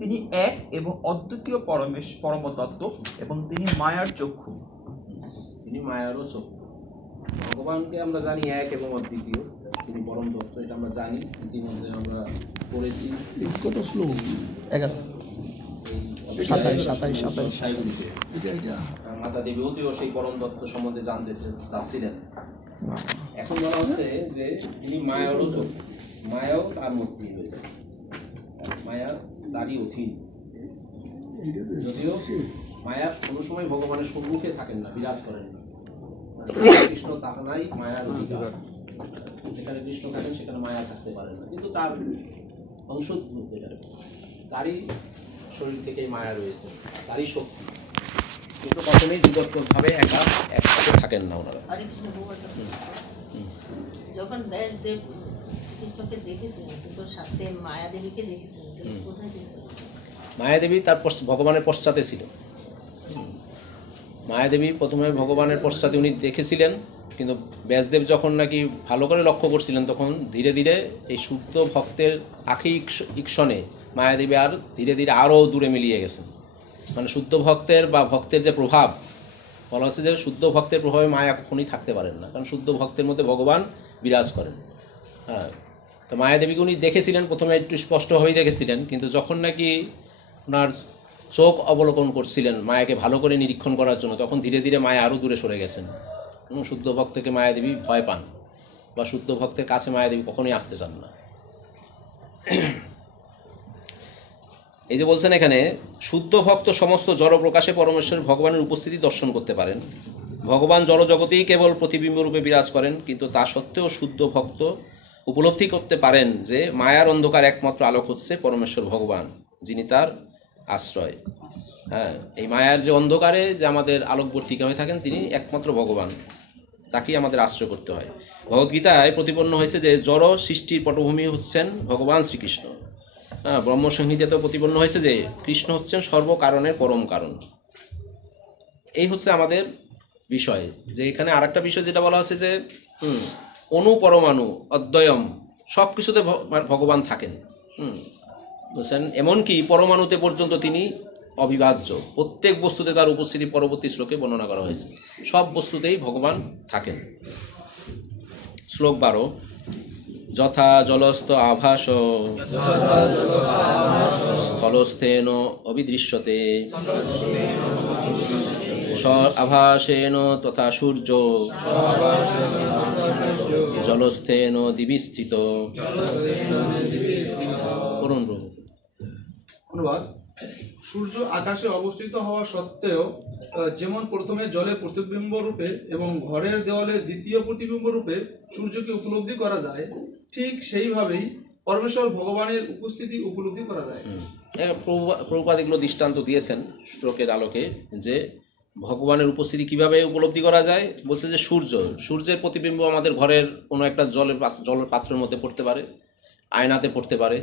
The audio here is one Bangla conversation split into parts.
তিনি এক এবং অদ্বিতীয় পরমতত্ত্ব এবং তিনি মায়ার চক্ষু। তিনি মায়ারও চক্ষু। ভগবানকে আমরা জানি এক এবং অদ্বিতীয়, তিনি পরম তত্ত্ব, এটা আমরা জানি, ইতিমধ্যে আমরা পড়েছি। কত শ্লোক? 11 মাতা দেবীও সেই পরম তত্ত্ব সম্বন্ধে জানতে চাচ্ছিলেন। এখন বলা হচ্ছে যে তিনি মায়ারও চক্ষু, মায়াও তার মধ্যেই রয়েছে, মায়া তারই অধীন। যদিও মায়া কোনো সময় ভগবানের সম্মুখে থাকেন না, বিরাজ করেন না। কৃষ্ণ তাহাই মায়ার অধিকার, যেখানে কৃষ্ণ থাকেন সেখানে মায়া থাকতে পারেন না, কিন্তু তার অংশ তারই শরীর থেকেই মায়া রয়েছে, তারই শক্তি, কিন্তু কখনোই যুগপৎভাবে একসাথে থাকেন না ওনারা। যখন ব্যাসদেব শ্রীকৃষ্ণকে দেখেছিলেন, কিন্তু সাথে মায়াদেবীকে দেখেছিলেন, কোথায় দেখেছিলেন? মায়াদেবী তার ভগবানের পশ্চাতে ছিল। মায়াদেবী প্রথমে ভগবানের পশ্চাতে উনি দেখেছিলেন, কিন্তু ব্যাসদেব যখন নাকি ভালো করে লক্ষ্য করছিলেন, তখন ধীরে ধীরে এই শুদ্ধ ভক্তের আখি ইক্ষণে মায়াদেবী আর ধীরে ধীরে আরও দূরে মিলিয়ে গেছেন। মানে শুদ্ধ ভক্তের বা ভক্তের যে প্রভাব, বলা হচ্ছে যে শুদ্ধ ভক্তের প্রভাবে মায়া কখনোই থাকতে পারেন না, কারণ শুদ্ধ ভক্তের মধ্যে ভগবান বিরাজ করেন। হ্যাঁ, তো মায়াদেবীকে উনি দেখেছিলেন, প্রথমে একটু স্পষ্টভাবেই দেখেছিলেন, কিন্তু যখন নাকি ওনার চোখ অবলোকন করছিলেন মায়াকে ভালো করে নিরীক্ষণ করার জন্য, তখন ধীরে ধীরে মায়া আরও দূরে সরে গেছেন। শুদ্ধ ভক্তকে মায়াদেবী ভয় পান, বা শুদ্ধ ভক্তের কাছে মায়াদেবী কখনোই আসতে চান না। এই যে বলছেন এখানে, শুদ্ধ ভক্ত সমস্ত জড় প্রকাশে পরমেশ্বর ভগবানের উপস্থিতি দর্শন করতে পারেন। ভগবান জড় জগতেই কেবল প্রতিবিম্বরূপে বিরাজ করেন, কিন্তু তা সত্ত্বেও শুদ্ধ ভক্ত উপলব্ধি করতে পারেন যে মায়ার অন্ধকার একমাত্র আলোক হচ্ছে পরমেশ্বর ভগবান, যিনি তার আশ্রয়। হ্যাঁ, এই মায়ার যে অন্ধকারে যে আমাদের আলোকবর্তিকা হয়ে থাকেন, তিনি একমাত্র ভগবান, তাকেই আমাদের আশ্রয় করতে হয়। ভগবদ্গীতায় প্রতিপন্ন হয়েছে যে জড় সৃষ্টির পটভূমি হচ্ছেন ভগবান শ্রীকৃষ্ণ। হ্যাঁ, ব্রহ্মসংহিতাতেও প্রতিপন্ন হয়েছে যে কৃষ্ণ হচ্ছেন সর্বকারণের পরম কারণ। এই হচ্ছে আমাদের বিষয়। যে এখানে আরেকটা বিষয় যেটা বলা হচ্ছে যে অণু পরমাণু অদ্বয়ম, সব কিছুতে ভগবান থাকেন। বুঝছেন, এমনকি পরমাণুতে পর্যন্ত তিনি অবিভাজ্য। প্রত্যেক বস্তুতে তার উপস্থিতি পরবর্তী শ্লোকে বর্ণনা করা হয়েছে। সব বস্তুতেই ভগবান থাকেন। শ্লোক 12, যথা জলস্থ আভাস স্থলস্থেন অবিদৃশ্যতে স আভাসেন তথা সূর্য জলস্থেন দিবি স্থিত। অনুবাদ: সূর্য আকাশে অবস্থিত হওয়া সত্ত্বেও যেমন প্রথমে জলে প্রতিবিম্ব রূপে এবং ঘরের দেওয়ালে দ্বিতীয় প্রতিবিম্ব রূপে সূর্যকে উপলব্ধি করা যায়, ঠিক সেইভাবেই পরমেশ্বর ভগবানের উপস্থিতি উপলব্ধি করা যায়। প্রভুপাদ এগুলো দৃষ্টান্ত দিয়েছেন শ্লোকের আলোকে, যে ভগবানের উপস্থিতি কিভাবে উপলব্ধি করা যায়। বলছে যে সূর্যের প্রতিবিম্ব আমাদের ঘরের কোনো একটা জলের পাত্রের মধ্যে পড়তে পারে, আয়নাতে পড়তে পারে।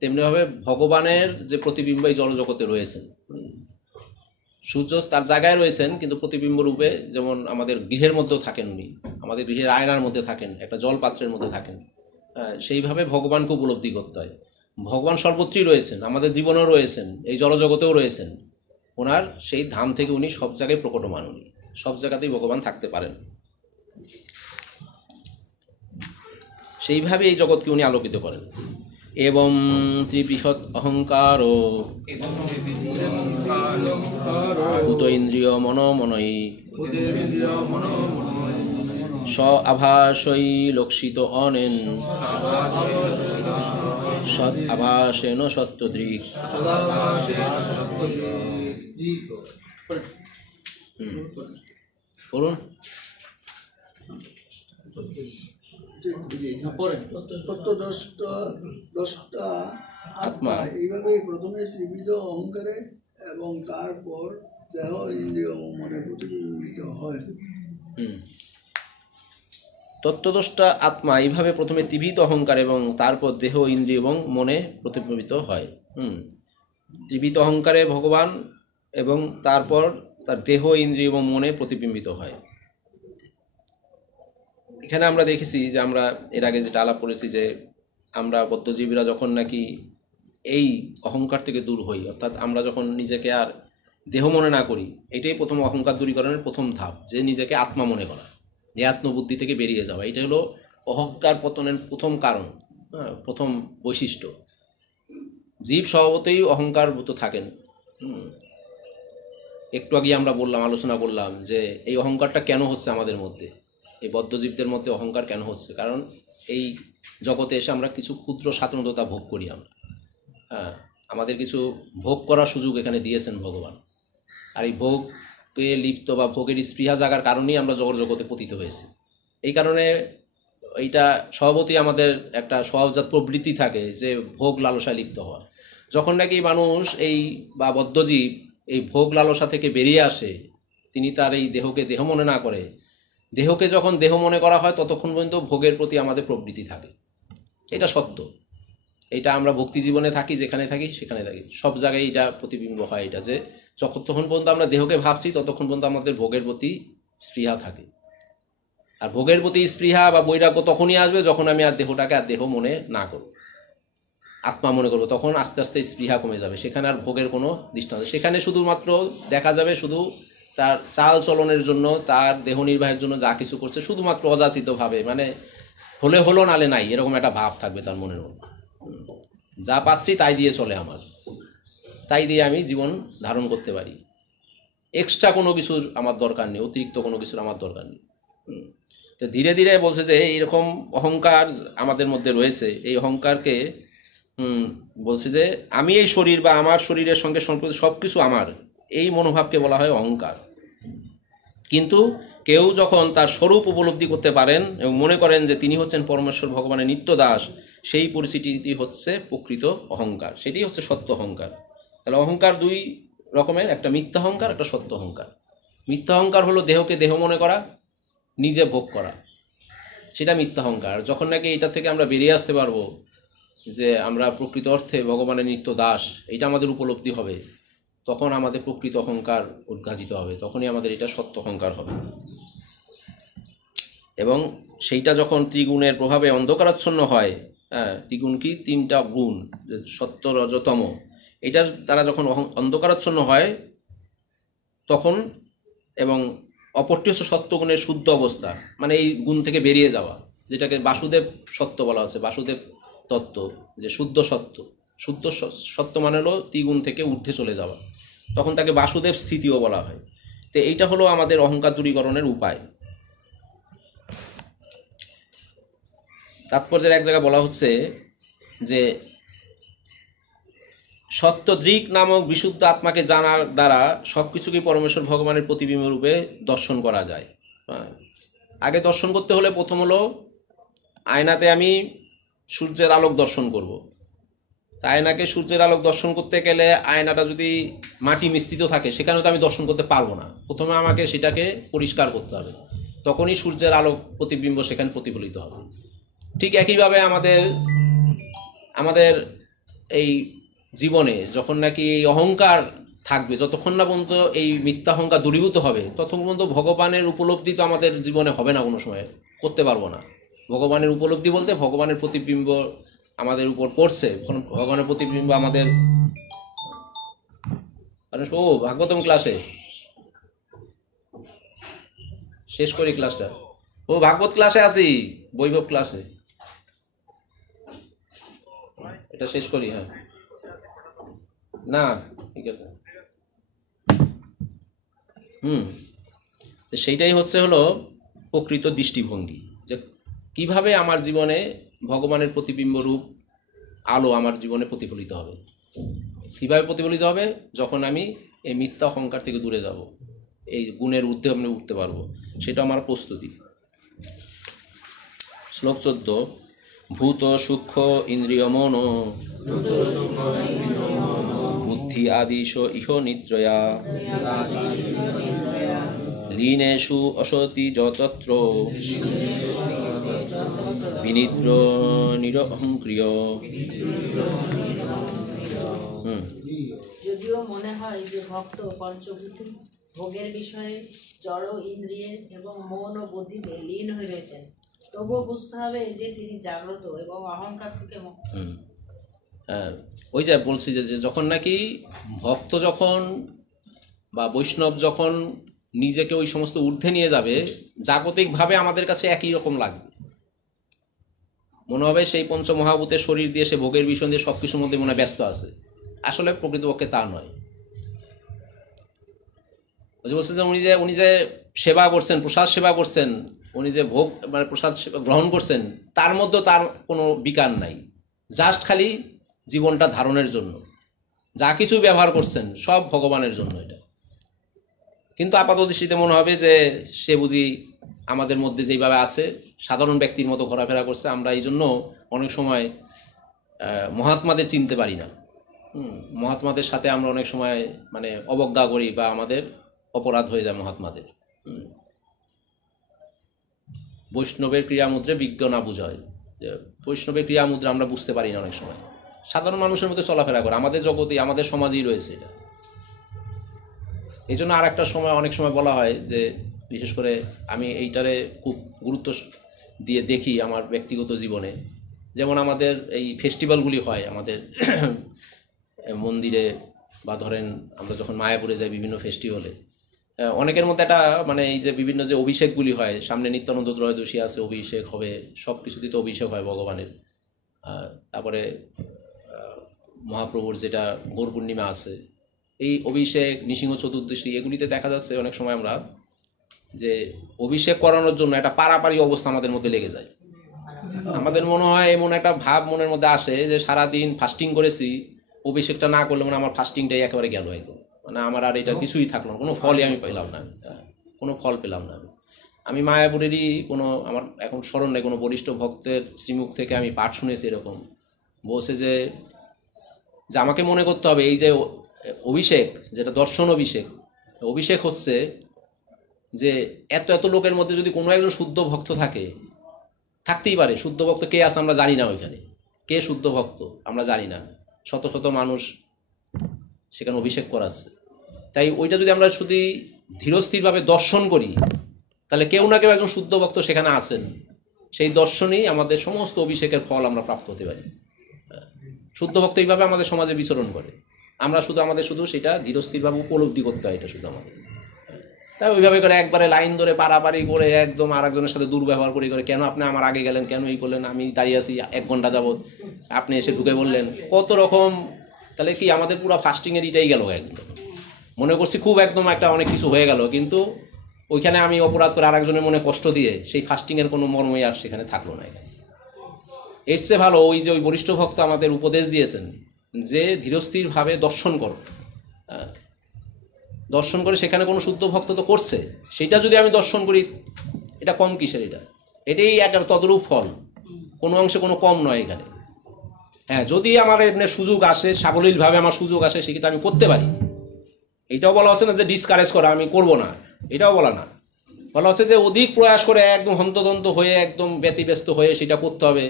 তেমনিভাবে ভগবানের যে প্রতিবিম্ব এই জলজগতে রয়েছেন, সূর্য তার জায়গায় রয়েছেন, কিন্তু প্রতিবিম্ব রূপে যেমন আমাদের গৃহের মধ্যেও থাকেন উনি, আমাদের গৃহের আয়নার মধ্যে থাকেন, একটা জল পাত্রের মধ্যে থাকেন। সেইভাবে ভগবানকে উপলব্ধি করতে হয়। ভগবান সর্বত্রই রয়েছেন, আমাদের জীবনেও রয়েছেন, এই জলজগতেও রয়েছেন। ওনার সেই ধাম থেকে উনি সব জায়গায় প্রকটমান, উনি সব জায়গাতেই ভগবান থাকতে পারেন। সেইভাবে এই জগৎকে উনি আলোকিত করেন। এবং ত্রিবৃহৎ অহংকার ভূত ইন্দ্রিয় মনোমনৈ স আভাসৈ লক্ষিত অনেন সৎ আভাসেন সত্যদৃক। করুন দশটা আত্মা এইভাবে প্রথমে ত্রিবিধ অহংকারে এবং তারপর দেহ ইন্দ্রিয় মনে প্রতিবিম্বিত হয়। তত্ত্বদষ্টা আত্মা এইভাবে প্রথমে ত্রিবিধ অহংকার এবং তারপর দেহ ইন্দ্রিয় এবং মনে প্রতিবিম্বিত হয়। ত্রিবিধ অহংকারে ভগবান এবং তারপর তার দেহ ইন্দ্রিয় এবং মনে প্রতিবিম্বিত হয়। এখানে আমরা দেখেছি যে আমরা এর আগে যেটা আলাপ করেছি যে আমরা বদ্ধজীবীরা যখন নাকি এই অহংকার থেকে দূর হই, অর্থাৎ আমরা যখন নিজেকে আর দেহ মনে না করি, এটাই প্রথম অহংকার দূরীকরণের প্রথম ধাপ, যে নিজেকে আত্মা মনে করা, যে আত্মবুদ্ধি থেকে বেরিয়ে যাওয়া। এটা হলো অহংকার পতনের প্রথম কারণ, প্রথম বৈশিষ্ট্য। জীব স্বভাবতই অহংকারভূত থাকেন। একটু আগে আমরা আলোচনা করলাম যে এই অহংকারটা কেন হচ্ছে আমাদের মধ্যে, এই বদ্ধজীবদের মধ্যে অহংকার কেন হচ্ছে? কারণ এই জগতে এসে আমরা কিছু ক্ষুদ্র স্বাতন্ত্রতা ভোগ করি আমরা। আমাদের কিছু ভোগ করার সুযোগ এখানে দিয়েছেন ভগবান, আর এই ভোগে লিপ্ত বা ভোগের স্পৃহা জাগার কারণেই আমরা জগতে পতিত হয়েছি। এই কারণে এইটা স্বভাবতই আমাদের একটা স্বভাবজাত প্রবৃত্তি থাকে যে ভোগ লালসায় লিপ্ত হওয়া। যখন নাকি মানুষ এই বা বদ্ধজীব এই ভোগ লালসা থেকে বেরিয়ে আসে, তিনি তার এই দেহকে দেহ মনে না করে, দেহকে যখন দেহ মনে করা হয় ততক্ষণ পর্যন্ত ভোগের প্রতি আমাদের প্রবৃত্তি থাকে। এটা সত্য। এটা আমরা ভক্তি জীবনে থাকি, যেখানে থাকি সেখানে থাকি, সব জায়গায় এটা প্রতিবিম্ব হয়। এটা যে যতক্ষণ পর্যন্ত আমরা দেহকে ভাবছি ততক্ষণ পর্যন্ত আমাদের ভোগের প্রতি স্পৃহা থাকে। আর ভোগের প্রতি স্পৃহা বা বৈরাগ্য তখনই আসবে যখন আমি আর দেহটাকে আর দেহ মনে না করব, আত্মা মনে করবো। তখন আস্তে আস্তে স্পৃহা কমে যাবে, সেখানে আর ভোগের কোনো দৃষ্টান্ত। সেখানে শুধুমাত্র দেখা যাবে শুধু তার চাল চলনের জন্য, তার দেহ নির্বাহের জন্য যা কিছু করছে শুধুমাত্র অযাচিতভাবে, মানে হলে হলো নালে নাই, এরকম একটা ভাব থাকবে তার মনের মধ্যে। যা পাচ্ছি তাই দিয়ে চলে আমার, তাই দিয়ে আমি জীবন ধারণ করতে পারি, এক্সট্রা কোনো কিছুর আমার দরকার নেই, অতিরিক্ত কোনো কিছুর আমার দরকার নেই। তো ধীরে ধীরে বলছে যে এইরকম অহংকার আমাদের মধ্যে রয়েছে। এই অহংকারকে বলছে যে আমি এই শরীর বা আমার শরীরের সঙ্গে সম্পর্কিত সব কিছু আমার, এই মনোভাবকে বলা হয় অহংকার। কিন্তু কেউ যখন তার স্বরূপ উপলব্ধি করতে পারেন এবং মনে করেন যে তিনি হচ্ছেন পরমেশ্বর ভগবানের নিত্য দাস, সেই পরিস্থিতিটি হচ্ছে প্রকৃত অহংকার, সেটি হচ্ছে সত্য অহংকার। তাহলে অহংকার দুই রকমের, একটা মিথ্যা অহংকার, একটা সত্য অহংকার। মিথ্যা অহংকার হলো দেহকে দেহ মনে করা, নিজে ভোগ করা, সেটা মিথ্যা অহংকার। যখন নাকি এটা থেকে আমরা বেরিয়ে আসতে পারবো যে আমরা প্রকৃত অর্থে ভগবানের নিত্য দাস, এটা আমাদের উপলব্ধি হবে, তখন আমাদের প্রকৃত অহংকার উদ্ঘাটিত হবে, তখনই আমাদের এটা সত্য অহংকার হবে। এবং সেইটা যখন ত্রিগুণের প্রভাবে অন্ধকারাচ্ছন্ন হয়, ত্রিগুণ কি? তিনটা গুণ, যে সত্য রজতম, এটার দ্বারা যখন অন্ধকারাচ্ছন্ন হয় তখন, এবং অপরটি হচ্ছে সত্যগুণের শুদ্ধ অবস্থা, মানে এই গুণ থেকে বেরিয়ে যাওয়া, যেটাকে বাসুদেব সত্য বলা হচ্ছে, বাসুদেব তত্ত্ব, যে শুদ্ধ সত্য। শুদ্ধ সত্য মানে হলো ত্রিগুণ থেকে ঊর্ধ্বে চলে যাওয়া, তখন তাকে বাসুদেব স্থিতিও বলা হয়। তো এইটা হলো আমাদের অহংকার দূরীকরণের উপায়। তাৎপর্যের এক জায়গায় বলা হচ্ছে যে সত্যদৃক নামক বিশুদ্ধ আত্মাকে জানার দ্বারা সব কিছুকে পরমেশ্বর ভগবানের প্রতিবিম্ব রূপে দর্শন করা যায়। আগে দর্শন করতে হলে প্রথম হলো আয়নাতে আমি সূর্যের আলোক দর্শন করব। তা আয়নাকে সূর্যের আলোক দর্শন করতে গেলে আয়নাটা যদি মাটি মিশ্রিত থাকে সেখানেও তো আমি দর্শন করতে পারবো না, প্রথমে আমাকে সেটাকে পরিষ্কার করতে হবে, তখনই সূর্যের আলোক প্রতিবিম্ব সেখানে প্রতিফলিত হবে। ঠিক একইভাবে আমাদের এই জীবনে যখন নাকি এই অহংকার থাকবে, যতক্ষণ না পর্যন্ত এই মিথ্যা অহংকার দূরীভূত হবে ততক্ষণ পর্যন্ত ভগবানের উপলব্ধি তো আমাদের জীবনে হবে না, কোনো সময় করতে পারবো না। ভগবানের উপলব্ধি বলতে ভগবানের প্রতিবিম্ব আমাদের উপর পড়ছে, ভগবানের প্রতিবিম্ব আমাদের। ও ভাগবতম ক্লাসে শেষ করি ক্লাসটা, ও ভাগবত ক্লাসে আছি, বৈভব ক্লাসে, এটা শেষ করি। হ্যাঁ না ঠিক আছে। তো সেইটাই হলো প্রকৃত দৃষ্টিভঙ্গি, যে কিভাবে আমার জীবনে ভগবানের প্রতিবিম্ব রূপ আলো আমার জীবনে প্রতিফলিত হবে। কীভাবে প্রতিফলিত হবে? যখন আমি এই মিথ্যা অহংকার থেকে দূরে যাব, এই গুণের ঊর্ধ্বে আমি উঠতে পারবো, সেটা আমার প্রস্তুতি। শ্লোক 14, ভূত সূক্ষ্ম ইন্দ্রিয় মন বুদ্ধি আদিশ ইহ নিদ্রয়া লীনেষু অসতি যতত্র বিনিদ্র নিরহংক্রিয়। যদিও মনে হয় যে ভক্ত পঞ্চভূতি ভোগের বিষয়ে জড় ইন্দ্রিয়ের এবং মন ও বুদ্ধিতে লীন হয়ে রয়েছেন, তবুও বুঝতে হবে যে তিনি জাগ্রত এবং অহংকার থেকে মুক্ত। ওই যে বলছি যে যখন নাকি ভক্ত যখন বা বৈষ্ণব যখন নিজেকে ওই সমস্ত ঊর্ধ্বে নিয়ে যাবে, জাগতিকভাবে আমাদের কাছে একই রকম লাগবে, মনে হবে সেই পঞ্চমহাভূতের শরীর দিয়ে সে ভোগের বিষয় দিয়ে সব কিছুর মধ্যে মনে হয় ব্যস্ত আছে। আসলে প্রকৃতপক্ষে তা নয়। বলছেন যে উনি যে সেবা করছেন, প্রসাদ সেবা করছেন, উনি যে ভোগ মানে প্রসাদ গ্রহণ করছেন, তার মধ্যে তার কোনো বিকার নাই, জাস্ট খালি জীবনটা ধারণের জন্য যা কিছু ব্যবহার করছেন সব ভগবানের জন্য এটা। কিন্তু আপাত দৃষ্টিতে মনে হবে যে সে বুঝি আমাদের মধ্যে যেইভাবে আছে সাধারণ ব্যক্তির মতো ঘোরাফেরা করছে। আমরা এই জন্য অনেক সময় মহাত্মাদের চিনতে পারি না। মহাত্মাদের সাথে আমরা অনেক সময় মানে অবজ্ঞা করি বা আমাদের অপরাধ হয়ে যায় মহাত্মাদের। বৈষ্ণবের ক্রিয়ামুদ্রে বিজ্ঞ না বুঝায়, যে বৈষ্ণবের ক্রিয়ামুদ্রা আমরা বুঝতে পারি না অনেক সময়, সাধারণ মানুষের মধ্যে চলাফেরা করে, আমাদের জগতে আমাদের সমাজেই রয়েছে এটা। এই জন্য আর একটা সময় অনেক সময় বলা হয় যে, বিশেষ করে আমি এইটারে খুব গুরুত্ব দিয়ে দেখি আমার ব্যক্তিগত জীবনে, যেমন আমাদের এই ফেস্টিভ্যালগুলি হয় আমাদের মন্দিরে, বা ধরেন আমরা যখন মায়াপুরে যাই বিভিন্ন ফেস্টিভ্যালে, অনেকের মধ্যে একটা মানে এই যে বিভিন্ন যে অভিষেকগুলি হয়, সামনে নিত্যানন্দ ত্রয়োদশী আছে, অভিষেক হবে, সব কিছুতেই তো অভিষেক হয় ভগবানের। তারপরে মহাপ্রভুর যেটা গৌর পূর্ণিমা আছে, এই অভিষেক, নৃসিংহ চতুর্দশী, এগুলিতে দেখা যাচ্ছে অনেক সময় আমরা যে অভিষেক করানোর জন্য একটা পারাপারি অবস্থা আমাদের মধ্যে লেগে যায়। আমাদের মনে হয় এমন একটা ভাব মনের মধ্যে আসে যে সারাদিন ফাস্টিং করেছি, অভিষেকটা না করলে মানে আমার ফাস্টিংটাই একেবারে গেল একদম, মানে আমার আর এটা কিছুই থাকলো না, কোনো ফলই আমি পেলাম না, কোনো ফল পেলাম না। আমি মায়াপুরেরই কোনো, আমার এখন স্মরণ নেই, কোনো বরিষ্ঠ ভক্তের শ্রীমুখ থেকে আমি পাঠ শুনেছি এরকম, বলছে যে আমাকে মনে করতে হবে এই যে অভিষেক, যেটা দর্শন অভিষেক, অভিষেক হচ্ছে যে এত এত লোকের মধ্যে যদি কোনো একজন শুদ্ধ ভক্ত থাকে, থাকতেই পারে, শুদ্ধ ভক্ত কে আছে আমরা জানি না, ওইখানে কে শুদ্ধ ভক্ত আমরা জানি না, শত শত মানুষ সেখানে অভিষেক করাচ্ছে। তাই ওইটা যদি আমরা শুধু ধীরস্থিরভাবে দর্শন করি, তাহলে কেউ না কেউ একজন শুদ্ধ ভক্ত সেখানে আছেন, সেই দর্শনেই আমাদের সমস্ত অভিষেকের ফল আমরা প্রাপ্ত হতে পারি। শুদ্ধ ভক্ত এইভাবে আমাদের সমাজে বিচরণ করে, আমরা শুধু আমাদের শুধু সেটা ধীরস্থিরভাবে উপলব্ধি করতে হয়, এটা শুধু আমাদের। তাই ওইভাবে করে একবারে লাইন ধরে পারাপারি করে একদম আর একজনের সাথে দুর্ব্যবহার করে কেন আপনি আমার আগে গেলেন, কেন এই করলেন, আমি দাঁড়িয়ে আছি 1 ঘন্টা যাবত, আপনি এসে ঢুকে বললেন, কত রকম। তাহলে কি আমাদের পুরো ফাস্টিংয়ের এটাই গেল, একদম মনে করছি খুব একদম একটা অনেক কিছু হয়ে গেল, কিন্তু ওইখানে আমি অপরাধ করে আর একজনের মনে কষ্ট দিয়ে সেই ফাস্টিংয়ের কোনো মর্মই আর সেখানে থাকলো না। এর চেয়ে ভালো ওই যে ওই বরিষ্ঠ ভক্ত আমাদের উপদেশ দিয়েছেন যে ধীরস্থিরভাবে দর্শন করো, দর্শন করে সেখানে কোনো শুদ্ধ ভক্ত তো করছে, সেটা যদি আমি দর্শন করি, এটা কম কিসের, এটাই এক তদরূপ ফল, কোনো অংশে কোনো কম নয় এখানে। হ্যাঁ, যদি আমার এমনি সুযোগ আসে, সাবলীলভাবে আমার সুযোগ আসে, সেটা আমি করতে পারি। এইটাও বলা হচ্ছে না যে ডিসকারেজ করা, আমি করব না, এটাও বলা না, বলা হচ্ছে যে অধিক প্রয়াস করে একদম হন্তদন্ত হয়ে একদম ব্যতিব্যস্ত হয়ে সেটা করতে হবে,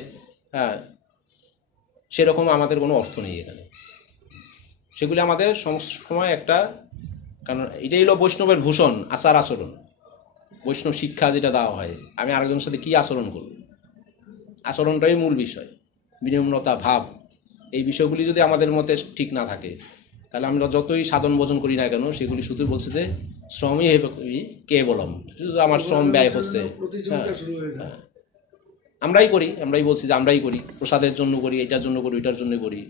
হ্যাঁ, সেরকম আমাদের কোনো অর্থ নেই এখানে। সেগুলি আমাদের সময় একটা, কারণ এটাই হলো বৈষ্ণবের ভূষণ, আচার আচরণ, বৈষ্ণব শিক্ষা যেটা দেওয়া হয়, আমি আরেকজনের সাথে কী আচরণ করব, আচরণটাই মূল বিষয়, বিনম্রতা ভাব, এই বিষয়গুলি যদি আমাদের মধ্যে ঠিক না থাকে, তাহলে আমরা যতই সাধন ভোজন করি না কেন, সেগুলি শুধু বলছে যে শ্রমই কেবলম, শুধু আমার শ্রম ব্যয় হচ্ছে, আমরাই করি, আমরাই বলছি যে আমরাই করি, প্রসাদের জন্য করি, এটার জন্য করি, ওইটার জন্য করি,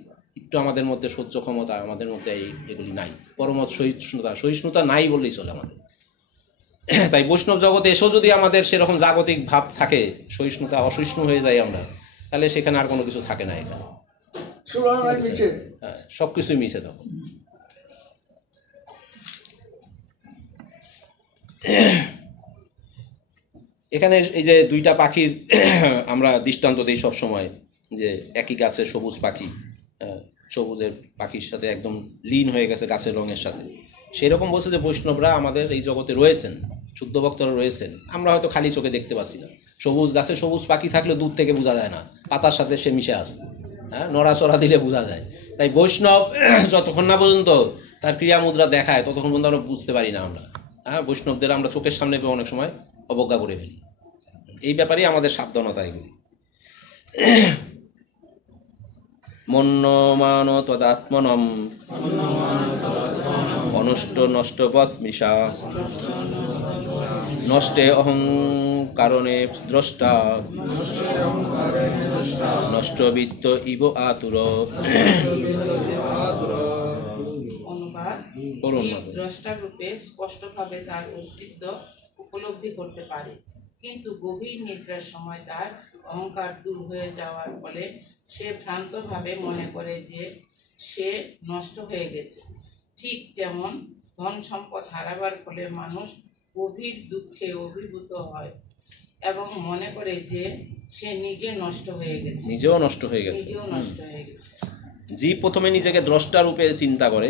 একটু আমাদের মধ্যে সহ্য ক্ষমতা আমাদের মধ্যে এগুলি নাই, পরমত সহিষ্ণুতা নাই বললেই চলে আমাদের। তাই বৈষ্ণব জগতে এসেও যদি আমাদের সেরকম জাগতিক ভাব থাকে, সহিষ্ণুতা অসহিষ্ণু হয়ে যায় আমরা, তাহলে সেখানে আর কোনো কিছু থাকে না এখানে, হ্যাঁ, সব কিছুই মিশে তখন। এখানে এই যে 2টা পাখির আমরা দৃষ্টান্ত দিই সবসময়, যে একই গাছে সবুজ পাখি, সবুজের পাখির সাথে একদম লীন হয়ে গেছে গাছের রঙের সাথে, সেরকম বলছে যে বৈষ্ণবরা আমাদের এই জগতে রয়েছেন, শুদ্ধ ভক্তরা রয়েছেন, আমরা হয়তো খালি চোখে দেখতে পাচ্ছি না। সবুজ গাছে সবুজ পাখি থাকলে দূর থেকে বোঝা যায় না, পাতার সাথে সে মিশে আসে, হ্যাঁ, নড়াচড়া দিলে বোঝা যায়। তাই বৈষ্ণব যতক্ষণ না পর্যন্ত তার ক্রিয়ামুদ্রা দেখায়, ততক্ষণ পর্যন্ত আমরা বুঝতে পারি না আমরা, হ্যাঁ, বৈষ্ণবদের আমরা চোখের সামনে পেয়ে অনেক সময় অবজ্ঞা করে ফেলি। এই ব্যাপারেই আমাদের সাবধানতা এগুলি। মন্যমান তদাত্মনম অনষ্ট নষ্টবৎ মৃষা নষ্টে অহংকারণে দ্রষ্টা নষ্টবিত্ত ইব আতুর। অনুবাদ: করুন জীব মাতা। দ্রষ্টার রূপে স্পষ্টভাবে তার অস্তিত্ব উপলব্ধি করতে পারে, কিন্তু গভীর নিদ্রার সময় তার অহংকার দূর হয়ে যাওয়ার ফলে সে ভ্রান্তভাবে মনে করে যে সে নষ্ট হয়ে গেছে। ঠিক যেমন ধন সম্পদ হারাবার ফলে মানুষ গভীর দুঃখে অভিভূত হয় এবং মনে করে যে সে নিজে নষ্ট হয়ে গেছে। নিজেও নষ্ট হয়ে গেছে। জীব প্রথমে নিজেকে দ্রষ্টা রূপে চিন্তা করে,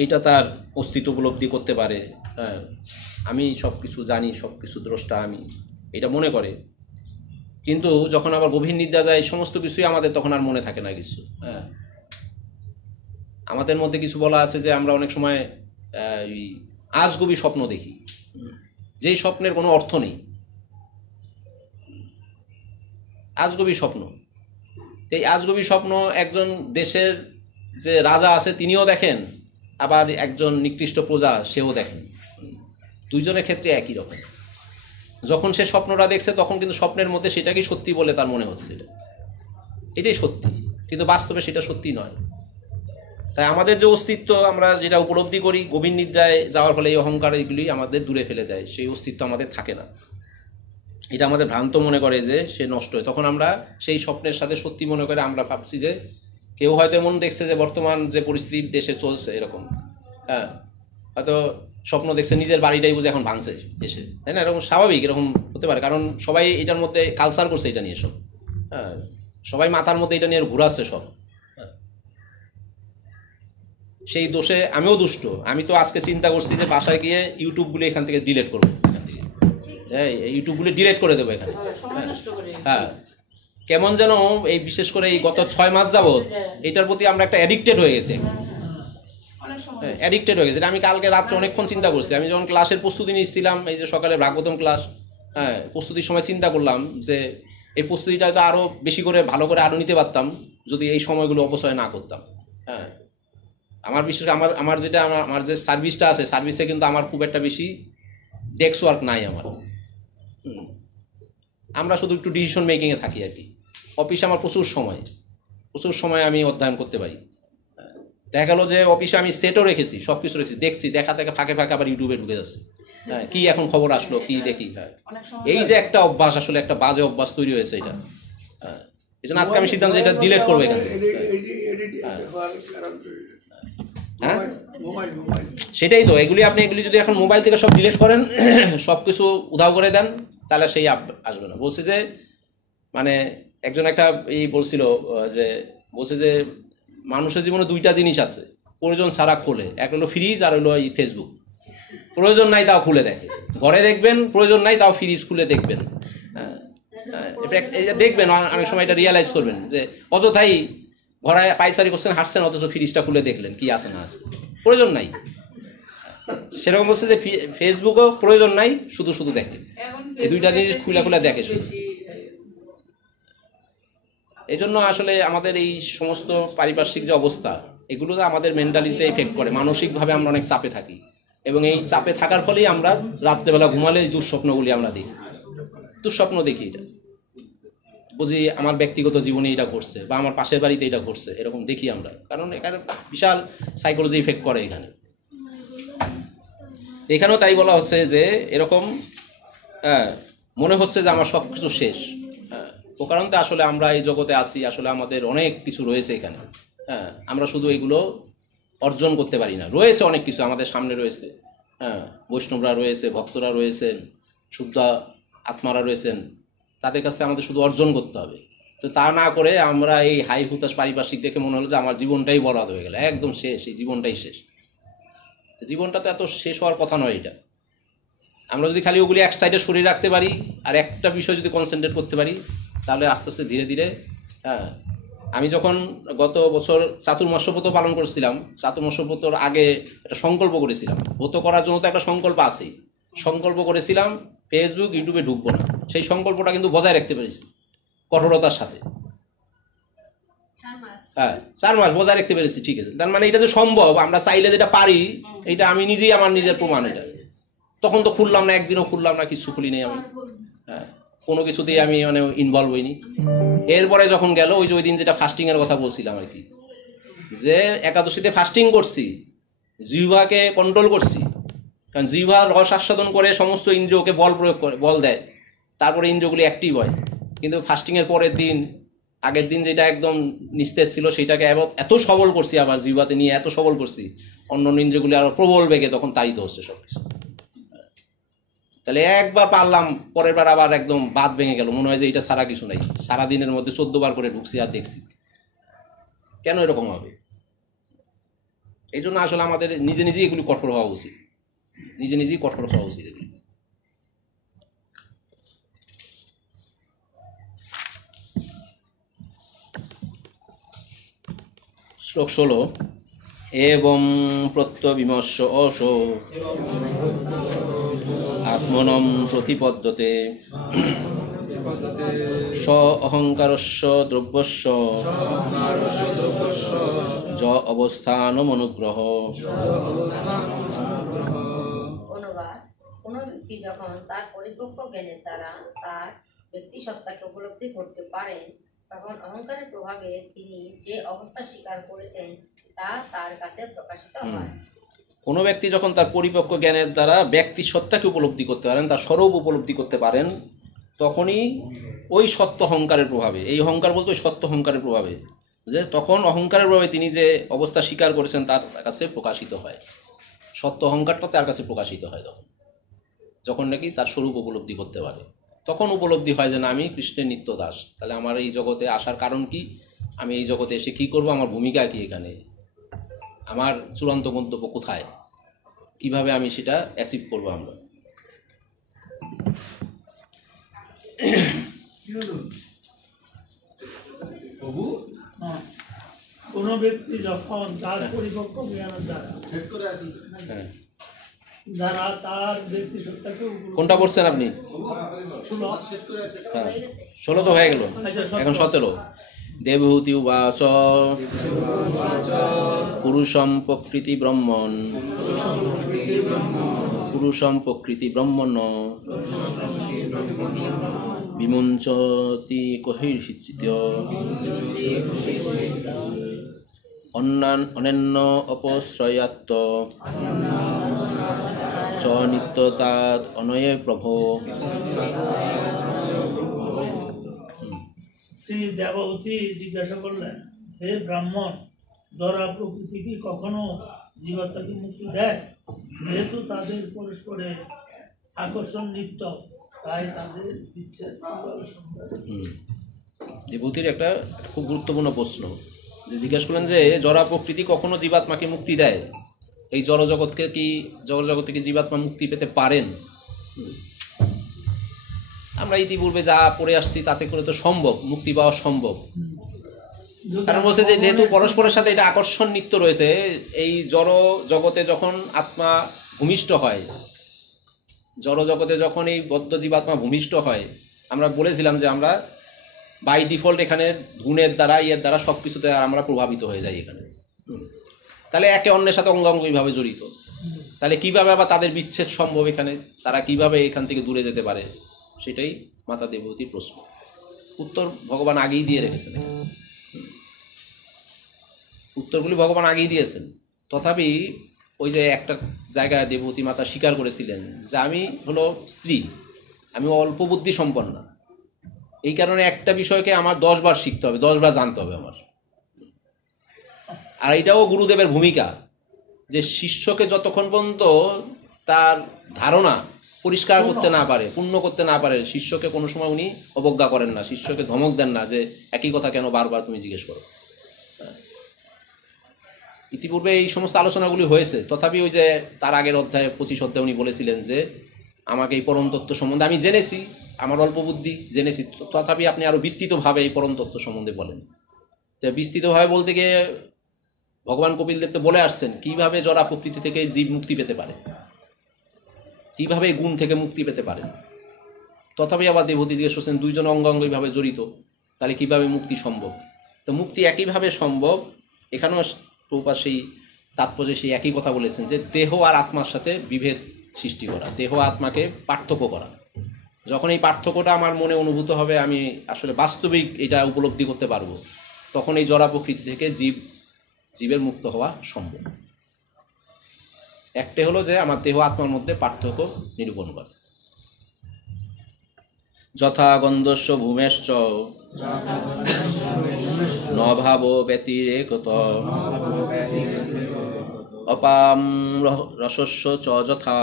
এইটা তার অস্তিত্ব উপলব্ধি করতে পারে। হ্যাঁ, আমি সব কিছু জানি, সব কিছু দ্রষ্টা আমি, এটা মনে করে। কিন্তু যখন আবার গভীর নিদ্রা যায়, সমস্ত কিছুই আমাদের তখন আর মনে থাকে না কিছু। হ্যাঁ, আমাদের মধ্যে কিছু বলা আছে যে আমরা অনেক সময় আজগুবি স্বপ্ন দেখি, যেই স্বপ্নের কোনো অর্থ নেই। আজগুবি স্বপ্ন, এই আজগুবি স্বপ্ন একজন দেশের যে রাজা আছে তিনিও দেখেন, আবার একজন নিকৃষ্ট প্রজা সেও দেখেন। দুইজনের ক্ষেত্রে একই রকম। যখন সে স্বপ্নটা দেখছে তখন কিন্তু স্বপ্নের মধ্যে সেটাকেই সত্যি বলে তার মনে হচ্ছে, এটাই সত্যি, কিন্তু বাস্তবে সেটা সত্যি নয়। তাই আমাদের যে অস্তিত্ব আমরা যেটা উপলব্ধি করি, গভীর নিদ্রায় যাওয়ার ফলে এই অহংকার এগুলি আমাদের দূরে ফেলে দেয়, সেই অস্তিত্ব আমাদের থাকে না। এটা আমাদের ভ্রান্ত মনে করে যে সে নষ্ট হয়, তখন আমরা সেই স্বপ্নের সাথে সত্যি মনে করে আমরা ভাবছি যে কেউ হয়তো এমন দেখছে যে বর্তমান যে পরিস্থিতি দেশে চলছে এরকম, হ্যাঁ, হয়তো স্বপ্ন দেখছে নিজের বাড়িটাই বুঝে এখন ভাঙছে এসে, তাই না? এরকম স্বাভাবিক, এরকম হতে পারে, কারণ সবাই এটার মধ্যে কালচার করছে এটা নিয়ে সব। হ্যাঁ, সবাই মাথার মধ্যে এটা নিয়ে ঘুরাচ্ছে সব। সেই দোষে আমিও দুষ্ট। আমি তো আজকে চিন্তা করছি যে বাসায় গিয়ে ইউটিউবগুলো এখান থেকে ডিলিট করবো, এখান থেকে হ্যাঁ ইউটিউবগুলো ডিলিট করে দেবো এখানে। হ্যাঁ, কেমন যেন এই বিশেষ করে এই গত 6 মাস যাবৎ এটার প্রতি আমরা একটা অ্যাডিক্টেড হয়ে গেছি, অ্যাডিক্টেড হয়ে গেছে। আমি কালকে রাত্রে অনেকক্ষণ চিন্তা করছি, আমি যখন ক্লাসের প্রস্তুতি নিচ্ছিলাম, এই যে সকালে ভাগবতম ক্লাস, হ্যাঁ, প্রস্তুতির সময় চিন্তা করলাম যে এই প্রস্তুতিটা হয়তো আরও বেশি করে ভালো করে আরও নিতে পারতাম যদি এই সময়গুলো অপচয় না করতাম। হ্যাঁ, আমার বিশেষ আমার যেটা আমার যে সার্ভিসটা আছে, সার্ভিসে কিন্তু আমার খুব একটা বেশি ডেস্ক ওয়ার্ক নাই আমার। আমরা শুধু একটু ডিসিশন মেকিংয়ে থাকি আর কি। অফিসে আমার প্রচুর সময় আমি অধ্যয়ন করতে পারি। দেখা গেলো যে অফিসে আমি সেটও রেখেছি, সব কিছু রেখেছি, দেখছি, দেখা থেকে ফাঁকে ফাঁকে আবার ইউটিউবে ঢুকে যাচ্ছে। হ্যাঁ, কি এখন খবর আসলো, কি দেখি। হ্যাঁ, এই যে একটা অভ্যাস, আসলে একটা বাজে অভ্যাস তৈরি হয়েছে এটা। হ্যাঁ, এই জন্য আজকে আমি সিদ্ধান্ত এটা ডিলিট করবো এখানে। হ্যাঁ, সেটাই তো, এগুলি যদি এখন মোবাইল থেকে সব ডিলিট করেন, সব কিছু উধাও করে দেন, তাহলে সেই আসবে না। বলছে যে মানে একজন একটা বলছিল যে মানুষের জীবনে 2টা জিনিস আছে প্রয়োজন ছাড়া খোলে, এক হলো ফ্রিজ আর হলো এই ফেসবুক। প্রয়োজন নাই তাও খুলে দেখে, ঘরে দেখবেন, প্রয়োজন নাই তাও ফ্রিজ খুলে দেখবেন। হ্যাঁ, এটা দেখবেন, অনেক সময় এটা রিয়ালাইজ করবেন যে অযথাই ঘরে পাইচারি করছেন, হাঁটছেন, অথচ ফ্রিজটা খুলে দেখলেন কি আছে না আছে, প্রয়োজন নাই। সেরকম বলছে যে ফেসবুকও প্রয়োজন নাই, শুধু শুধু দেখে, এই 2টা জিনিস খুলে দেখে শুধু। এই জন্য আসলে আমাদের এই সমস্ত পারিপার্শ্বিক যে অবস্থা, এগুলো আমাদের মেন্টালিটিতে এফেক্ট করে, মানসিকভাবে আমরা অনেক চাপে থাকি, এবং এই চাপে থাকার ফলেই আমরা রাত্রেবেলা ঘুমালে এই দুঃস্বপ্নগুলি আমরা দেখি, দুঃস্বপ্ন দেখি। এটা বুঝি আমার ব্যক্তিগত জীবনে এটা ঘটছে, বা আমার পাশের বাড়িতে এটা ঘটছে, এরকম দেখি আমরা, কারণ এখানে বিশাল সাইকোলজি ইফেক্ট করে এখানেও তাই বলা হচ্ছে যে এরকম মনে হচ্ছে যে আমার সব কিছু শেষ। ও কারণতে আসলে আমরা এই জগতে আছি, আসলে আমাদের অনেক কিছু রয়েছে এখানে। হ্যাঁ, আমরা শুধু এগুলো অর্জন করতে পারি না, রয়েছে অনেক কিছু আমাদের সামনে রয়েছে। হ্যাঁ, বৈষ্ণবরা রয়েছে, ভক্তরা রয়েছেন, শুদ্ধ আত্মারা রয়েছেন, তাদের কাছ থেকে আমাদের শুধু অর্জন করতে হবে। তো তা না করে আমরা এই হাই হুতাশ পারিপার্শ্বিক দেখে মনে হলো যে আমার জীবনটাই বরবাদ হয়ে গেল, একদম শেষ, এই জীবনটাই শেষ। জীবনটা তো এত শেষ হওয়ার কথা নয়। এটা আমরা যদি খালি ওগুলি এক সাইডে সরিয়ে রাখতে পারি আর একটা বিষয় যদি কনসেন্ট্রেট করতে পারি, তাহলে আস্তে আস্তে ধীরে ধীরে। হ্যাঁ, আমি যখন গত বছর চাতুর্মাস্য পালন করেছিলাম, চাতুর্মাস্যর আগে একটা সংকল্প করেছিলাম, ব্রত করার জন্য তো একটা সংকল্প আছেই। সংকল্প করেছিলাম ফেসবুক ইউটিউবে ঢুকবো না, সেই সংকল্পটা কিন্তু বজায় রাখতে পেরেছি কঠোরতার সাথে। হ্যাঁ 4 মাস বজায় রাখতে পেরেছি, ঠিক আছে। তার মানে এটা যে সম্ভব, আমরা চাইলে যেটা পারি, এটা আমি নিজেই আমার নিজের প্রমাণ। এটা তখন তো খুললাম না, একদিনও খুললাম না, কিছু খুলি নেই আমি, হ্যাঁ, কোনো কিছুতেই আমি মানে ইনভলভ হইনি। এরপরে যখন গেল ওই যে ওই দিন যেটা ফাস্টিংয়ের কথা বলছিলাম আর কি, যে একাদশীতে ফাস্টিং করছি, জিহ্বাকে কন্ট্রোল করছি, কারণ জিহ্বা রস আস্বাদন করে সমস্ত ইন্দ্রিয়কে বল প্রয়োগ করে, বল দেয়, তারপরে ইন্দ্রিয়গুলি অ্যাক্টিভ হয়। কিন্তু ফাস্টিংয়ের পরের দিন, আগের দিন যেটা একদম নিস্তেজ ছিল, সেইটাকে এত সবল করছি, আবার জিহ্বাতে নিয়ে এত সবল করছি, অন্য ইন্দ্রিয়গুলি আরও প্রবল বেগে তখন তাড়িত হচ্ছে সব কিছু। তাহলে একবার পারলাম, পরের বার আবার একদম বাদ ভেঙে গেল, মনে হয় যে এটা সারা কিছু নাই। সারাদিনের মধ্যে 14 বার করে ঢুকছি আর দেখছি, কেন এরকম হবে? এই জন্য আসলে আমাদের নিজে নিজেই এগুলি কঠোর হওয়া উচিত, নিজে নিজেই কঠোর হওয়া উচিত এগুলি। শ্লোক 16 এবং প্রত্যবিমর্শ অশো আত্মনম প্রতিপদ্যতে স অহংকারস্য দ্রব্যস্য য অবস্থানমনুগ্রহ। অনুবাদ: কোনো ব্যক্তি যখন তার পরিপক্ক জ্ঞানের দ্বারা তার ব্যক্তিসত্তাকে উপলব্ধি করতে পারেন, তখন অহংকারের প্রভাবে তিনি যে অবস্থা স্বীকার করেছেন তা তার কাছে প্রকাশিত হয়। কোনো ব্যক্তি যখন তার পরিপক্ক জ্ঞানের দ্বারা ব্যক্তি সত্তাকে উপলব্ধি করতে পারেন, তার স্বরূপ উপলব্ধি করতে পারেন, তখনই ওই সত্য অহংকারের প্রভাবে, এই অহংকার বলতে ওই সত্য অহংকারের প্রভাবে, যে তখন অহংকারের প্রভাবে তিনি যে অবস্থা স্বীকার করেছেন তার কাছে প্রকাশিত হয়, সত্য অহংকারটা তার কাছে প্রকাশিত হয় তখন, যখন নাকি তার স্বরূপ উপলব্ধি করতে পারে, তখন উপলব্ধি হয় যে না, আমি কৃষ্ণের নিত্য দাস। তাহলে আমার এই জগতে আসার কারণ কি, আমি এই জগতে এসে কী করব, আমার ভূমিকা কি, এখানে আমার চূড়ান্ত গন্তব্য কোথায়, কিভাবে আমি সেটা অ্যাচিভ করবো আমরা। কোন ব্যক্তি যখন তার পরিপক্ক জ্ঞানের দ্বারা হ্যাঁ, তার ব্যক্তি সত্তাকে কোনটা পড়ছেন আপনি? হ্যাঁ 16 তো হয়ে গেল, এখন 17। দেবহূতি উবাচ পুরুষম প্রকৃতি ব্রহ্মণ, পুরুষম প্রকৃতি ব্রহ্মণ বিমুঞ্চতি কহির্হিচিত অনন্য অপশ্রয়াত্ত চ নিত্যতাৎ অনয়ে প্রভো। শ্রী দেবহূতি জিজ্ঞাসা করলেন, হে ব্রাহ্মণ, জরা প্রকৃতি কি কখনো জীবাত্মাকে মুক্তি দেয়? যেহেতু তাদের পরস্পরে আকর্ষণ নিত্য, তাই তাদের বিচ্ছেদ কিভাবে সম্ভব? দেবহূতির একটা খুব গুরুত্বপূর্ণ প্রশ্ন, যে জিজ্ঞেস করলেন যে জরা প্রকৃতি কখনো জীবাত্মাকে মুক্তি দেয়, এই জড়জগৎকে কি, জড়জগৎ থেকে জীবাত্মা মুক্তি পেতে পারেন? আমরা ইতিপূর্বে যা পড়ে আসছি তাতে করে তো সম্ভব, মুক্তি পাওয়া সম্ভব। কারণ বলছে যে যেহেতু পরস্পরের সাথে এটা আকর্ষণ নিত্য রয়েছে, এই জড় জগতে যখন আত্মা ভূমিষ্ঠ হয়, জড় জগতে যখন এই বদ্ধ জীবাত্মা ভূমিষ্ঠ হয়, আমরা বলেছিলাম যে আমরা বাই ডিফল্ট এখানে গুণের দ্বারা, ইয়ের দ্বারা সব কিছুতে আমরা প্রভাবিত হয়ে যাই এখানে। তাহলে একে অন্যের সাথে অঙ্গাঙ্গিভাবে জড়িত, তাহলে কীভাবে আবার তাদের বিচ্ছেদ সম্ভব এখানে, তারা কিভাবে এখান থেকে দূরে যেতে পারে, সেটাই মাতা দেবহূতির প্রশ্ন। উত্তর ভগবান আগেই দিয়ে রেখেছেন, উত্তরগুলি ভগবান আগেই দিয়েছেন। তথাপি ওই যে একটা জায়গায় দেবহূতি মাতা স্বীকার করেছিলেন যে আমি হলো স্ত্রী, আমি অল্প বুদ্ধি সম্পন্না, এই কারণে একটা বিষয়কে আমার 10 বার শিখতে হবে, 10 বার জানতে হবে আমার। আর এটাও গুরুদেবের ভূমিকা, যে শিষ্যকে যতক্ষণ পর্যন্ত তার ধারণা পরিষ্কার করতে না পারে, পূর্ণ করতে না পারে, শিষ্যকে কোনো সময় উনি অবজ্ঞা করেন না, শিষ্যকে ধমক দেন না যে একই কথা কেন বারবার তুমি জিজ্ঞেস করো। ইতিপূর্বে এই সমস্ত আলোচনাগুলি হয়েছে, তথাপি ওই যে তার আগের অধ্যায় 25 অধ্যায় উনি বলেছিলেন যে আমাকে এই পরম তত্ত্ব সম্বন্ধে আমি জেনেছি, আমার অল্প বুদ্ধি জেনেছি, তথাপি আপনি আরও বিস্তৃতভাবে এই পরম তত্ত্ব সম্বন্ধে বলেন। তো বিস্তৃতভাবে বলতে গিয়ে ভগবান কপিলদেব তো বলে আসছেন কীভাবে জড়া প্রকৃতি থেকে জীব মুক্তি পেতে পারে, কীভাবে গুণ থেকে মুক্তি পেতে পারে। তথাপি আবার দেবহূতি জিজ্ঞেস করছেন, দুইজন অঙ্গাঙ্গিভাবে জড়িত, তাহলে কীভাবে মুক্তি সম্ভব? তো মুক্তি একইভাবে সম্ভব। এখানেও প্রভুপাদ সেই তাৎপর্যে সেই একই কথা বলেছেন যে দেহ আর আত্মার সাথে বিভেদ সৃষ্টি করা, দেহ আত্মাকে পার্থক্য করা। যখন এই পার্থক্যটা আমার মনে অনুভূত হবে, আমি আসলে বাস্তবিক এটা উপলব্ধি করতে পারবো, তখন এই জড়া প্রকৃতি থেকে জীবের মুক্ত হওয়া সম্ভব। একটা হলো যে আমার দেহ আত্মার মধ্যে পার্থক্য নিরূপণ করে। যথা গন্ধস্য ভূমেশ্চ নভাব ব্যতিরেকত অপাম রসস্য চ যথা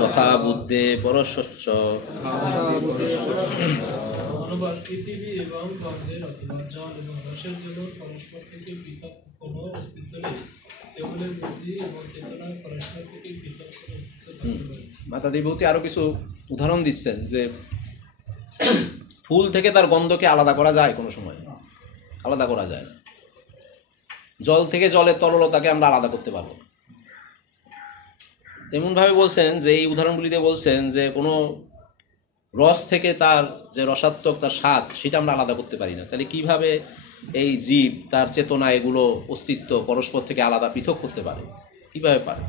তথা বুদ্ধে পরস্য। অনুবাদ: পৃথিবী এবং গন্ধের অথবা জল এবং রসের জন্য পরস্পর থেকে পৃথক কোনো অস্তিত্ব নেই, কেবলের বুদ্ধি এবং চেতনা পরস্পর থেকে পৃথক কোনো অস্তিত্ব থাকতে পারে। মাতা দেবভূতি আরো কিছু উদাহরণ দিচ্ছেন যে ফুল থেকে তার গন্ধকে আলাদা করা যায়, কোনো সময় আলাদা করা যায় না। জল থেকে জলের তরলতাকে আমরা আলাদা করতে পারবো। তেমনভাবে বলছেন যে এই উদাহরণগুলিতে বলছেন যে কোনো রস থেকে তার যে রসাত্মক তার স্বাদ, সেটা আমরা আলাদা করতে পারি না। তাহলে কিভাবে এই জীব তার চেতনা এগুলো অস্তিত্ব পরস্পর থেকে আলাদা পৃথক করতে পারে, কিভাবে পারে?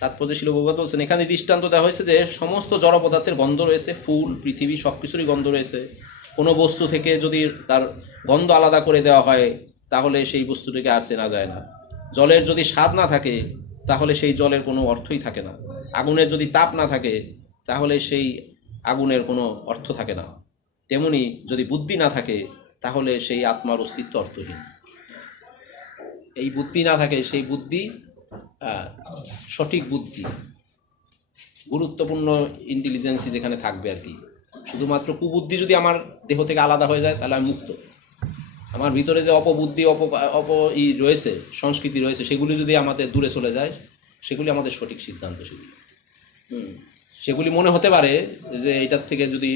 তাৎপর্য শিল প্রভুপাদ বলছেন এখানে দৃষ্টান্ত দেওয়া হয়েছে যে সমস্ত জড় পদার্থের গন্ধ রয়েছে, ফুল, পৃথিবী সব কিছুরই গন্ধ রয়েছে। কোনো বস্তু থেকে যদি তার গন্ধ আলাদা করে দেওয়া হয় তাহলে সেই বস্তুটিকে আর চেনা যায় না। জলের যদি স্বাদ না থাকে তাহলে সেই জলের কোনো অর্থই থাকে না। আগুনের যদি তাপ না থাকে তাহলে সেই আগুনের কোনো অর্থ থাকে না। তেমনি যদি বুদ্ধি না থাকে তাহলে সেই আত্মার অস্তিত্ব অর্থহীন। এই বুদ্ধি না থাকে, সেই বুদ্ধি সঠিক বুদ্ধি, গুরুত্বপূর্ণ ইন্টেলিজেন্সি যেখানে থাকবে আর কি। শুধুমাত্র কুবুদ্ধি যদি আমার দেহ থেকে আলাদা হয়ে যায় তাহলে আমি মুক্ত। আমার ভিতরে যে অপবুদ্ধি রয়েছে, সংস্কৃতি রয়েছে, সেগুলি যদি আমাদের দূরে চলে যায়, সেগুলি আমাদের সঠিক সিদ্ধান্ত। সেগুলি মনে হতে পারে যে এটার থেকে যদি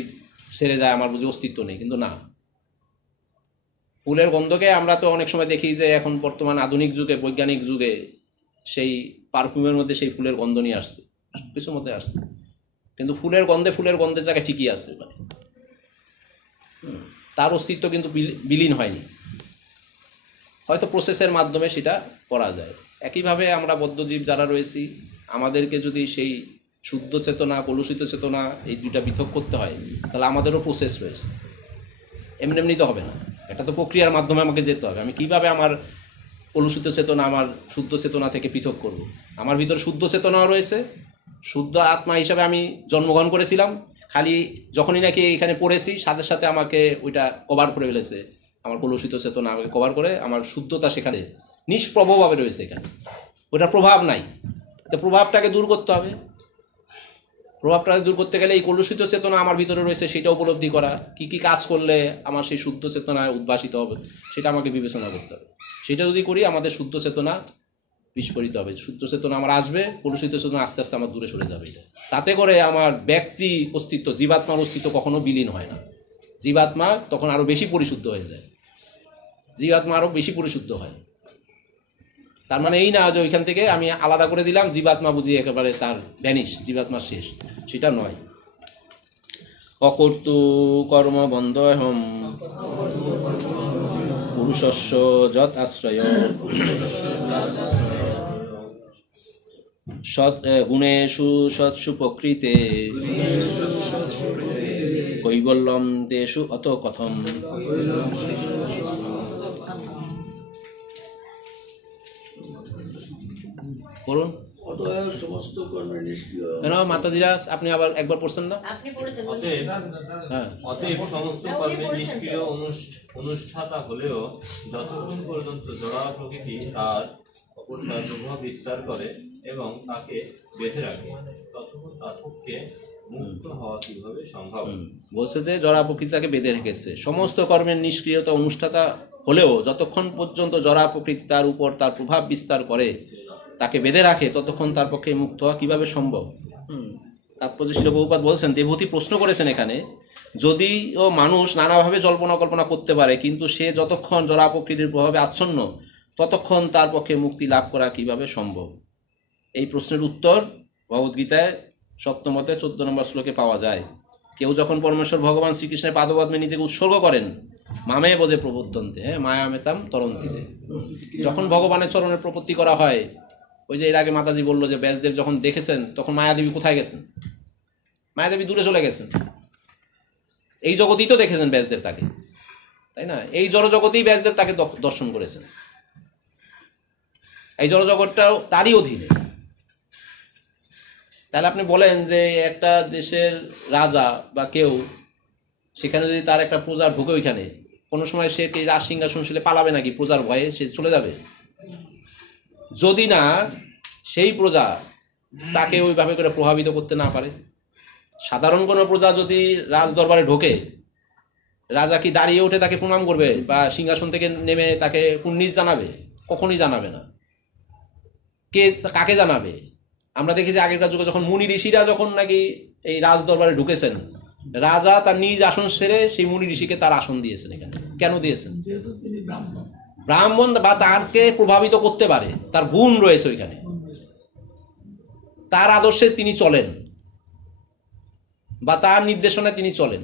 ছেড়ে যায় আমার বুঝি অস্তিত্ব নেই, কিন্তু না। ফুলের গন্ধকে আমরা তো অনেক সময় দেখি যে এখন বর্তমান আধুনিক যুগে, বৈজ্ঞানিক যুগে সেই পারফিউমের মধ্যে সেই ফুলের গন্ধ নিয়ে আসছে, কিছুর মধ্যে আসছে, কিন্তু ফুলের গন্ধের জায়গায় ঠিকই আছে, তার অস্তিত্ব কিন্তু বিলীন হয়নি। হয়তো প্রসেসের মাধ্যমে সেটা করা যায়। একইভাবে আমরা বদ্ধজীব যারা রয়েছি, আমাদেরকে যদি সেই শুদ্ধ চেতনা, কলুষিত চেতনা এই দুইটা পৃথক করতে হয়, তাহলে আমাদেরও প্রসেস রয়েছে। এমনি তো হবে না, এটা তো প্রক্রিয়ার মাধ্যমে আমাকে যেতে হবে। আমি কিভাবে আমার কলুষিত চেতনা আমার শুদ্ধ চেতনা থেকে পৃথক করব? আমার ভিতরে শুদ্ধ চেতনাও রয়েছে, শুদ্ধ আত্মা হিসাবে আমি জন্মগ্রহণ করেছিলাম। খালি যখনই নাকি এখানে পড়েছি, সাথে সাথে আমাকে ওইটা কভার করে ফেলেছে, আমার কলুষিত চেতনা আমাকে কভার করে, আমার শুদ্ধতা সেখানে নিষ্প্রভভাবে রয়েছে, এখানে ওইটার প্রভাব নাই। তো প্রভাবটাকে দূর করতে হবে। প্রভাবটাকে দূর করতে গেলে এই কলুষিত চেতনা আমার ভিতরে রয়েছে সেটা উপলব্ধি করা, কি কি কাজ করলে আমার সেই শুদ্ধ চেতনায় উদ্ভাসিত হবে সেটা আমাকে বিবেচনা করতে হবে। সেটা যদি করি আমাদের শুদ্ধ চেতনা বিস্ফোরিত হবে, শুদ্ধ চেতনা আমার আসবে, কলুষিত চেতনা আস্তে আস্তে আমার দূরে সরে যাবে। এটা তাতে করে আমার ব্যক্তি অস্তিত্ব, জীবাত্মার অস্তিত্ব কখনো বিলীন হয় না। জীবাত্মা তখন আরও বেশি পরিশুদ্ধ হয়ে যায়, জীবাত্মা আরও বেশি পরিশুদ্ধ হয়। তার মানে এই না যে ওইখান থেকে আমি আলাদা করে দিলাম, জীবাত্মা বুঝি একেবারে তার ভ্যানিশ, জীবাত্মা শেষ, সেটা নয়। অকর্তু কর্ম বন্ধহম পুরুষস্য যৎ আশ্রয় সৎ গুণেষু সৎসু প্রকৃতে কৈবল্যম তেষু অত কথম। বলুন। অতএব সমস্ত কর্মে নিষ্ক্রিয়। কেন মাতাজিরা আপনি আবার একবার পড়ছেন না? আপনি পড়েছেন। অতএব সমস্ত কর্মে নিষ্ক্রিয় অনুষ্ঠাতা হলেও যতক্ষণ পর্যন্ত জড়া প্রকৃতি তার উপর তার প্রভাব বিস্তার করে এবং তাকে বেঁধে রাখে, ততক্ষণ তার পক্ষে মুক্ত হওয়া কিভাবে সম্ভব? বলছে যে জড়া প্রকৃতি তাকে বেঁধে রেখেছে। সমস্ত কর্মের নিষ্ক্রিয়তা অনুষ্ঠাতা হলেও যতক্ষণ পর্যন্ত জড়া প্রকৃতি তার উপর তার প্রভাব বিস্তার করে, তাকে বেঁধে রাখে, ততক্ষণ তার পক্ষে মুক্ত হওয়া কীভাবে সম্ভব? তাৎপর্য শিল প্রভুপাদ বলছেন, দেবভূতি প্রশ্ন করেছেন এখানে, যদিও মানুষ নানাভাবে জল্পনা কল্পনা করতে পারে, কিন্তু সে যতক্ষণ জড়া প্রকৃতির প্রভাবে আচ্ছন্ন, ততক্ষণ তার পক্ষে মুক্তি লাভ করা কিভাবে সম্ভব? এই প্রশ্নের উত্তর ভগবদ্গীতায় সপ্তমতে 14 নম্বর শ্লোকে পাওয়া যায়। কেউ যখন পরমেশ্বর ভগবান শ্রীকৃষ্ণের পাদপদ্মে নিজেকে উৎসর্গ করেন, মামে বোঝে প্রবুদ্ধন্তে, হ্যাঁ, মায়া মেতাম তরন্তিতে, যখন ভগবানের চরণে প্রপত্তি করা হয়, ওই যে এর আগে মাতাজি বললো যে ব্যাসদেব যখন দেখেছেন তখন মায়াদেবী কোথায় গেছেন? মায়াদেবী দূরে চলে গেছেন। এই জগতেই তো দেখেছেন ব্যাসদেব তাকে, তাই না? এই জড়জগতেই ব্যাসদেব তাকে দর্শন করেছেন। এই জড়জগৎটাও তারই অধীনে। তাহলে আপনি বলেন যে একটা দেশের রাজা বা কেউ, সেখানে যদি তার একটা প্রজা ঢুকে ওইখানে, কোনো সময় সে কি রাজ সিংহাসন শিলে পালাবে নাকি? প্রজার ভয়ে সে চলে যাবে? যদি না সেই প্রজা তাকে ওইভাবে করে প্রভাবিত করতে না পারে। সাধারণ কোনো প্রজা যদি রাজ দরবারে ঢোকে, রাজা কি দাঁড়িয়ে উঠে তাকে প্রণাম করবে বা সিংহাসন থেকে নেমে তাকে কুর্নিশ জানাবে? কখনই জানাবে না। কে কাকে জানাবে? আমরা দেখেছি আগেরকার যুগে যখন মুনি ঋষিরা যখন নাকি এই রাজ দরবারে ঢুকেছেন, রাজা তার নিজ আসন সেরে সেই মুনি ঋষিকে তার আসন দিয়েছেন। এখানে কেন দিয়েছেন? যেহেতু তিনি ব্রাহ্মণ, ব্রাহ্মণ বা তারকে প্রভাবিত করতে পারে, তার গুণ রয়েছে ওইখানে, তার আদর্শে তিনি চলেন বা তার নির্দেশনায় তিনি চলেন।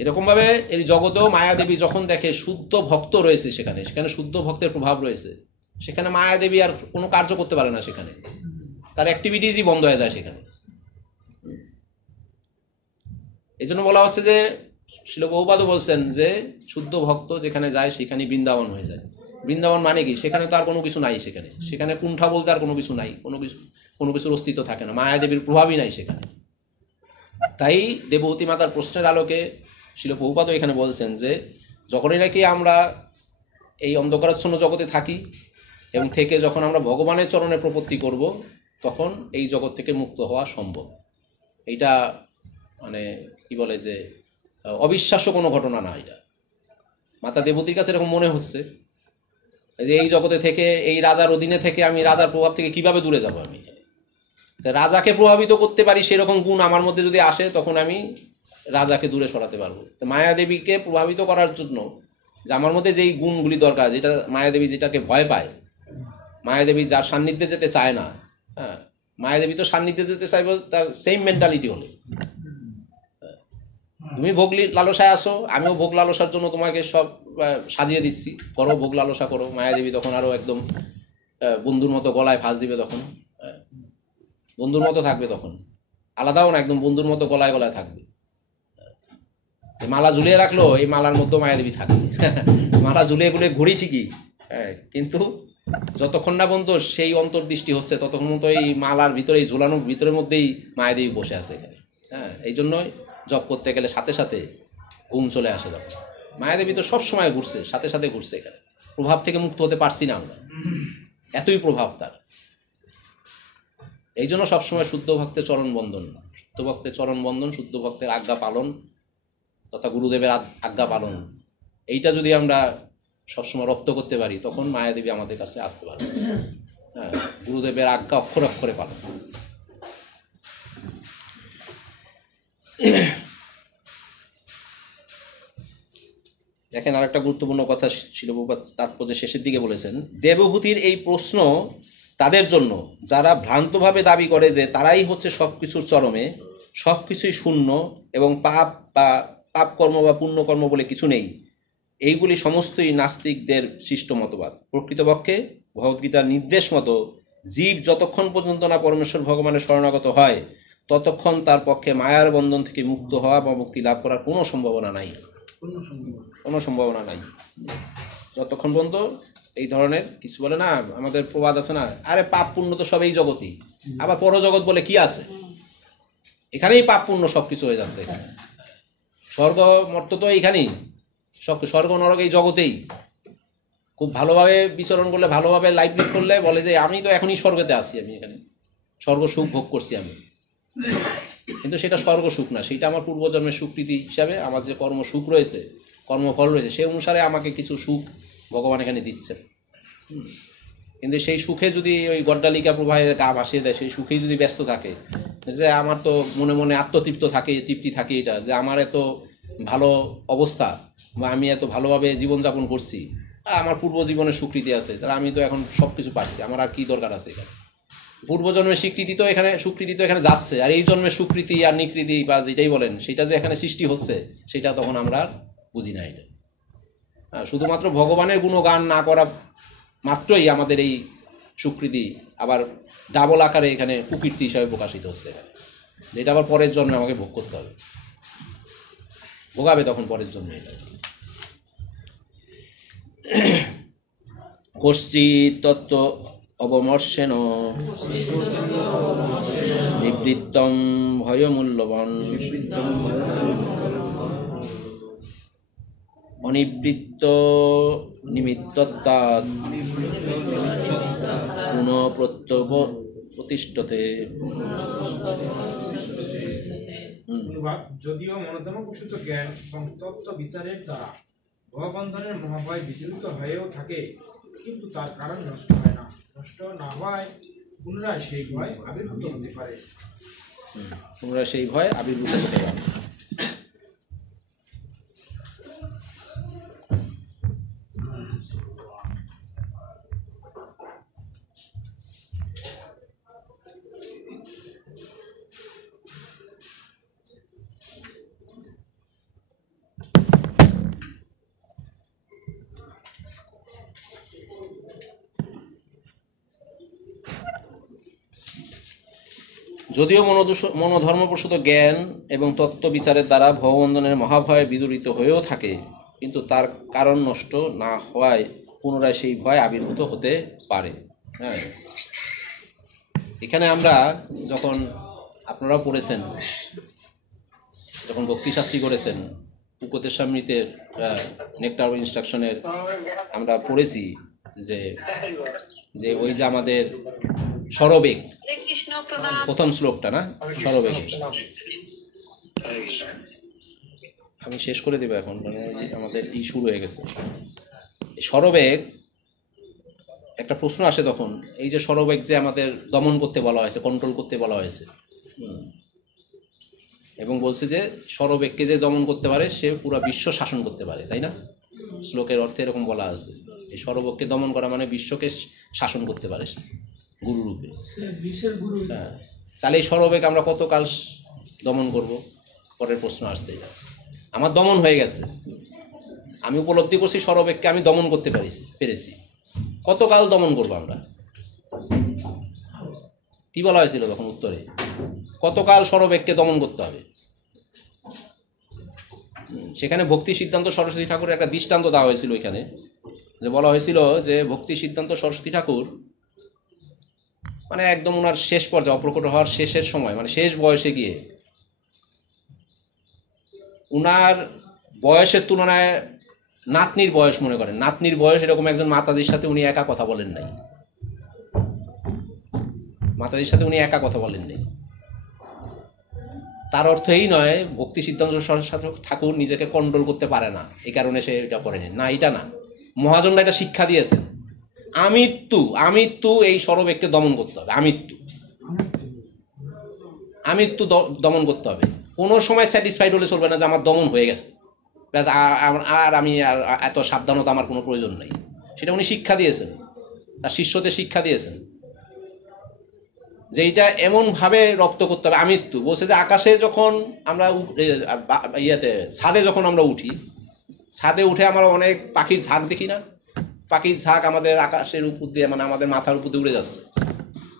এরকমভাবে এই জগতেও মায়াদেবী যখন দেখে শুদ্ধ ভক্ত রয়েছে সেখানে, সেখানে শুদ্ধ ভক্তের প্রভাব রয়েছে, সেখানে মায়াদেবী আর কোনো কার্য করতে পারে না, সেখানে তার অ্যাক্টিভিটিসই বন্ধ হয়ে যায় সেখানে। এই জন্য বলা হচ্ছে যে শিল বহুপাদও বলছেন যে শুদ্ধ ভক্ত যেখানে যায় সেখানে বৃন্দাবন হয়ে যায়। বৃন্দাবন মানে কি? সেখানে তো আর কোনো কিছু নাই, সেখানে সেখানে কুণ্ঠা বলতে আর কোনো কিছু নাই, কোনো কিছুর অস্তিত্ব থাকে না, মায়াদেবীর প্রভাবই নাই সেখানে। তাই দেবভূতি মাতার প্রশ্নের আলোকে শিল বহুপাদও এখানে বলছেন যে যখনই নাকি আমরা এই অন্ধকারাচ্ছন্ন জগতে থাকি এবং থেকে যখন আমরা ভগবানের চরণে প্রপত্তি করব, তখন এই জগৎ থেকে মুক্ত হওয়া সম্ভব। এইটা মানে কি বলে যে অবিশ্বাস্য কোনো ঘটনা না। এটা মাতা দেবতীর কাছে এরকম মনে হচ্ছে যে এই জগতে থেকে, এই রাজার অধীনে থেকে আমি রাজার প্রভাব থেকে কিভাবে দূরে যাব? আমি রাজাকে প্রভাবিত করতে পারি সেরকম গুণ আমার মধ্যে যদি আসে, তখন আমি রাজাকে দূরে সরাতে পারবো। তো মায়াদেবীকে প্রভাবিত করার জন্য যে আমার মধ্যে যেই গুণগুলি দরকার, যেটা মায়াদেবী যেটাকে ভয় পায়, মায়াদেবী যার সান্নিধ্যে যেতে চায় না, হ্যাঁ, মায়াদেবী তো সান্নিধ্যে যেতে চাইবে তার সেম মেন্টালিটি হলে। তুমি ভোগ লালসায় আসো, আমিও ভোগ লালসার জন্য তোমাকে সব সাজিয়ে দিচ্ছি, করো ভোগ লালসা করো। মায়াদেবী তখন আরো একদম বন্ধুর মতো গলায় ফাঁস দিবে, তখন বন্ধুর মতো থাকবে, তখন আলাদাও না, একদম বন্ধুর মতো গলায় গলায় থাকবে। মালা ঝুলিয়ে রাখলো, এই মালার মধ্যে মায়াদেবী থাকবে। মালা ঝুলিয়ে গুলিয়ে ঘুরি ঠিকই, হ্যাঁ, কিন্তু যতক্ষণ না পর্যন্ত সেই অন্তর্দৃষ্টি হচ্ছে ততক্ষণ মতো এই মালার ভিতরে, এই ঝুলানোর ভিতরের মধ্যেই মায়াদেবী বসে আছে এখানে। হ্যাঁ, এই জন্যই জপ করতে গেলে সাথে সাথে ঘুম চলে আসে। তখন মায়াদেবী তো সবসময় ঘুরছে, সাথে সাথে ঘুরছে এখানে। প্রভাব থেকে মুক্ত হতে পারছি না আমরা, এতই প্রভাব তার। এই জন্য সবসময় শুদ্ধ ভক্তের চরণ বন্দন, শুদ্ধ ভক্তের চরণ বন্দন, শুদ্ধ ভক্তের আজ্ঞা পালন তথা গুরুদেবের আজ্ঞা পালন, এইটা যদি আমরা সবসময় রপ্ত করতে পারি, তখন মায়াদেবী আমাদের কাছে আসতে পারবে। হ্যাঁ, গুরুদেবের আজ্ঞা অক্ষরে অক্ষরে পালন। দেখেন, আর একটা গুরুত্বপূর্ণ কথা শিল প্রভুপাদ তাৎপর্যের শেষের দিকে বলেছেন, দেবভূতির এই প্রশ্ন তাদের জন্য যারা ভ্রান্তভাবে দাবি করে যে তারাই হচ্ছে সব কিছুর চরমে, সব কিছুই শূন্য এবং পাপ বা পাপকর্ম বা পুণ্যকর্ম বলে কিছু নেই, এইগুলি সমস্তই নাস্তিকদের সৃষ্ট মতবাদ। প্রকৃতপক্ষে ভগবদ্গীতার নির্দেশ মতো জীব যতক্ষণ পর্যন্ত না পরমেশ্বর ভগবানের শরণাগত হয়, ততক্ষণ তার পক্ষে মায়ার বন্ধন থেকে মুক্ত হওয়া বা মুক্তি লাভ করার কোনো সম্ভাবনা নাই, কোনো সম্ভাবনা নাই। যতক্ষণ পর্যন্ত এই ধরনের কিছু বলে না, আমাদের প্রবাদ আছে না, আরে পাপ পুণ্য তো সব এই জগতই, আবার পরজগৎ বলে কি আছে, এখানেই পাপ পুণ্য সব কিছু হয়ে যাচ্ছে। এখানে স্বর্গ মর্ত তো এইখানেই, সব স্বর্গ নরক এই জগতেই। খুব ভালোভাবে বিচরণ করলে, ভালোভাবে লাইফ লিড করলে বলে যে আমি তো এখনই স্বর্গতে আছি, আমি এখানে স্বর্গ সুখ ভোগ করছি আমি। কিন্তু সেটা স্বর্গ সুখ না, সেটা আমার পূর্বজন্মের সুকৃতি হিসাবে আমার যে কর্ম সুখ রয়েছে, কর্মফল রয়েছে, সেই অনুসারে আমাকে কিছু সুখ ভগবান এখানে দিচ্ছেন। কিন্তু সেই সুখে যদি ওই গড্ডালিকা প্রবাহে গা ভাসিয়ে দেয়, সেই সুখেই যদি ব্যস্ত থাকে, যে আমার তো মনে মনে আত্মতৃপ্ত থাকে, তৃপ্তি থাকে এটা, যে আমার এত ভালো অবস্থা বা আমি এত ভালোভাবে জীবনযাপন করছি, আমার পূর্ব জীবনের স্বীকৃতি আছে, তাহলে আমি তো এখন সব কিছু পাচ্ছি, আমার আর কি দরকার আছে এখানে। পূর্বজন্মের স্বীকৃতি তো এখানে স্বীকৃতি তো এখানে যাচ্ছে, আর এই জন্মের স্বীকৃতি আর নিকৃতি বা যেটাই বলেন সেটা যে এখানে সৃষ্টি হচ্ছে সেটা তখন আমরা আর বুঝি না। এটা শুধুমাত্র ভগবানের গুণগান না করা মাত্রই আমাদের এই স্বীকৃতি আবার ডাবল আকারে এখানে কুকীর্তি হিসাবে প্রকাশিত হচ্ছে এখানে, যেটা আবার পরের জন্মে আমাকে ভোগ করতে হবে, ভোগাবে তখন পরের জন্মে। এটা কশ্চিৎ তত্ত্ব অবমর্শেন নিবৃত্তং ভয়মূল্যবান অনিবৃত্ত নিমিত্তত্বাৎ পুনঃপ্রত্যব প্রতিষ্ঠতে। যদিও মনোধর্মপ্রসূত জ্ঞান এবং তত্ত্ব বিচারের দ্বারা ভববন্ধনের মহাভয় বিচলিত হয়েও থাকে, কিন্তু তার কারণ নষ্ট হয় না। নষ্ট না হওয়ায় পুনরায় সেই ভয় আবির্ভূত হতে পারে। পুনরায় সেই ভয় আবির্ভূত হতে পারে। যদিও মনোধর্মপ্রসূত জ্ঞান এবং তত্ত্ব বিচারের দ্বারা ভববন্ধনের মহাভয় বিদূরিত হয়েও থাকে, কিন্তু তার কারণ নষ্ট না হওয়ায় পুনরায় সেই ভয় আবির্ভূত হতে পারে। হ্যাঁ, এখানে আমরা যখন আপনারা পড়েছেন, যখন ভক্তিশাস্ত্রী করেছেন উপদেশামৃতের নেকটার অফ ইনস্ট্রাকশনের আমরা পড়েছি যে যে ওই যে আমাদের সরবেগ প্রথম শ্লোকটা না, সরবেগ আমি শেষ করে দেবো এখন, মানে আমাদের এই শুরু হয়ে গেছে। সরবেগ একটা প্রশ্ন আসে তখন, এই যে সরবেগ যে আমাদের দমন করতে বলা হয়েছে, কন্ট্রোল করতে বলা হয়েছে, এবং বলছে যে সরবেগকে যে দমন করতে পারে সে পুরো বিশ্ব শাসন করতে পারে, তাই না? শ্লোকের অর্থে এরকম বলা আছে, এই সরবেগকে দমন করা মানে বিশ্বকে শাসন করতে পারে সে গুরুরূপে। হ্যাঁ, তাহলে এই সরবেগ আমরা কতকাল দমন করব? পরের প্রশ্ন আসছে। এটা আমার দমন হয়ে গেছে, আমি উপলব্ধি করছি সরবেগকে আমি দমন করতে পেরেছি, কতকাল দমন করবো আমরা? কি বলা হয়েছিল তখন উত্তরে? কতকাল সরবেগকে দমন করতে হবে? সেখানে ভক্তি সিদ্ধান্ত সরস্বতী ঠাকুরের একটা দৃষ্টান্ত দেওয়া হয়েছিল ওইখানে, যে বলা হয়েছিল যে ভক্তি সিদ্ধান্ত সরস্বতী ঠাকুর মানে একদম ওনার শেষ পর্যায়ে অপ্রকট হওয়ার শেষের সময়, মানে শেষ বয়সে গিয়ে উনার বয়সের তুলনায় নাতনির বয়স মনে করেন, নাতনির বয়স এরকম একজন মাতাজির সাথে উনি একা কথা বলেন নাই, মাতাজির সাথে উনি একা কথা বলেন নাই। তার অর্থ এই নয় ভক্তি সিদ্ধান্ত সরস্বতী ঠাকুর নিজেকে কন্ট্রোল করতে পারে না, এই কারণে সে এটা করেনি, না, এটা না। মহাজনরা এটা শিক্ষা দিয়েছে, আমৃত্যু এই সরবেগকে দমন করতে হবে, আমৃত্যু দমন করতে হবে। কোনো সময় স্যাটিসফাইড হলে চলবে না যে আমার দমন হয়ে গেছে, আর আমি আর এত সাবধানতা আমার কোনো প্রয়োজন নেই। সেটা উনি শিক্ষা দিয়েছেন, তার শিষ্যদের শিক্ষা দিয়েছেন যে এইটা এমনভাবে রপ্ত করতে হবে। আমৃত্যু বলছে যে আকাশে যখন আমরা ছাদে যখন আমরা উঠি, ছাদে উঠে আমরা অনেক পাখির ঝাঁক দেখি না, পাখির ঝাঁক আমাদের আকাশের উপর দিয়ে মানে আমাদের মাথার উপর দিয়ে উড়ে যাচ্ছে,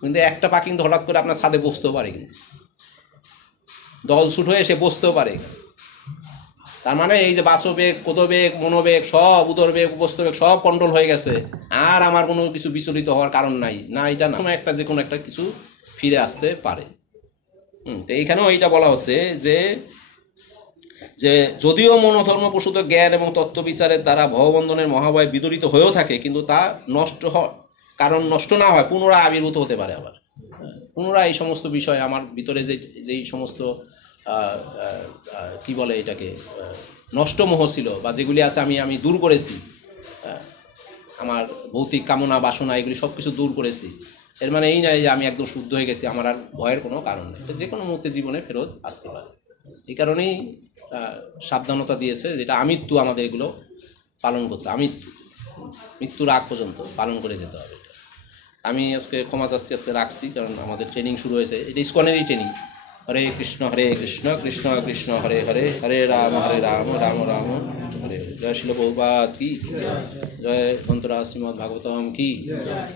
কিন্তু একটা পাখি কিন্তু হঠাৎ করে আপনার ছাদে বসতেও পারে, কিন্তু দলছুট হয়ে সে বসতেও পারে। তার মানে এই যে বাচবেগ, কোদবেগ, মনোবেগ সব, উদরবেগ, উপস্থবেগ সব কন্ট্রোল হয়ে গেছে, আর আমার কোনো কিছু বিচলিত হওয়ার কারণ নাই, না, এটা না, একটা যে কোনো একটা কিছু ফিরে আসতে পারে। তো এইখানেও এইটা বলা হচ্ছে যে যে যদিও মনোধর্মপ্রসূত জ্ঞান এবং তত্ত্ববিচারের দ্বারা ভববন্ধনের মহাভয় বিদরিত হয়েও থাকে, কিন্তু তা কারণ নষ্ট না হয় পুনরায় আবির্ভূত হতে পারে। আবার পুনরায় এই সমস্ত বিষয় আমার ভিতরে যেই সমস্ত কি বলে এটাকে নষ্ট মোহ ছিল বা যেগুলি আছে আমি দূর করেছি, আমার ভৌতিক কামনা বাসনা এগুলি সব কিছু দূর করেছি, এর মানে এই নয় যে আমি একদম শুদ্ধ হয়ে গেছি, আমার আর ভয়ের কোনো কারণ নেই, যে কোনো মুহূর্তে জীবনে ফেরত আসতে পারে। এই কারণেই সাবধানতা দিয়েছে, যেটা আমৃত্যু আমাদের এগুলো পালন করতে, মৃত্যুর আগ পর্যন্ত পালন করে যেতে হবে। আমি আজকে ক্ষমা চাচ্ছি, আজকে রাখছি, কারণ আমাদের ট্রেনিং শুরু হয়েছে। এটা ইসকনেরই ট্রেনিং। হরে কৃষ্ণ কৃষ্ণ কৃষ্ণ হরে হরে, হরে রাম রাম রাম হরে। জয় শিল প্রভুপাদ কি, জয় গ্রন্থরাজ শ্রীমদ্ ভাগবতম কি,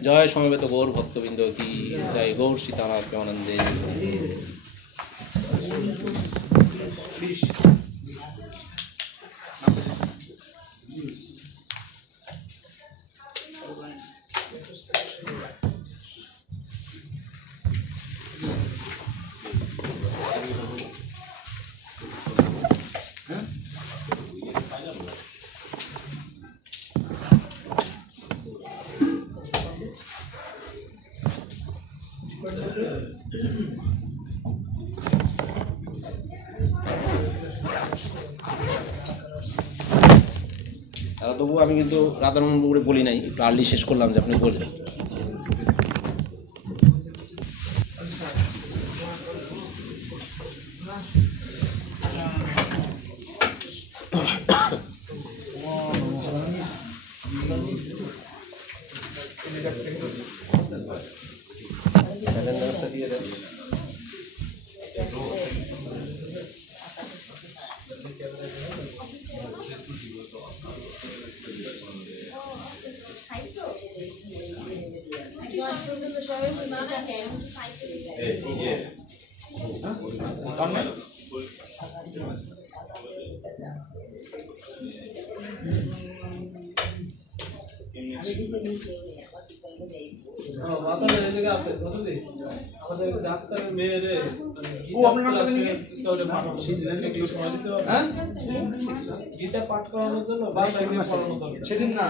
জয় সমবেত গৌর ভক্তবৃন্দ কি, জয় গৌর সীতানাথ প্রেমানন্দে। তবু আমি কিন্তু রাধারমণ করে বলি নাই, একটু আর্লি শেষ করলাম যে আপনি বললেন। আমাদের ডাক্তারের মেয়েরে গীতা পাঠ করানোর জন্য বাসায় গিয়ে পড়ানো দরকার। সেদিন না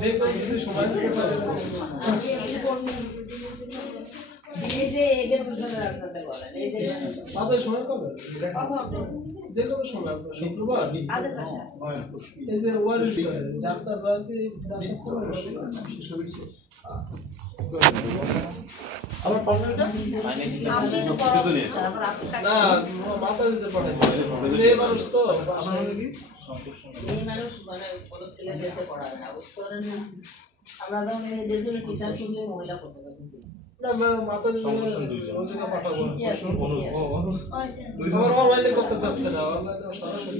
যে কোনো কিছু সময় দিতে পারে। মাথায় সময় কবে? যে কোনো সময়, শুক্রবার এই যে ডাক্তার জয়ন্তী আমার পার্টনারটা না মাথা দিতে পারে মেয়ে মানুষ তো। আপনার কি মেয়ে মানুষ মানে কোনো ছেলে দিতে পড়াবে না, আমরা যখন দেশের টিচার করলে মহিলা করতে পারি না মাথা দিতে পাঠাবো। আমার অনলাইনে করতে চাচ্ছে না, অনলাইনে সরাসরি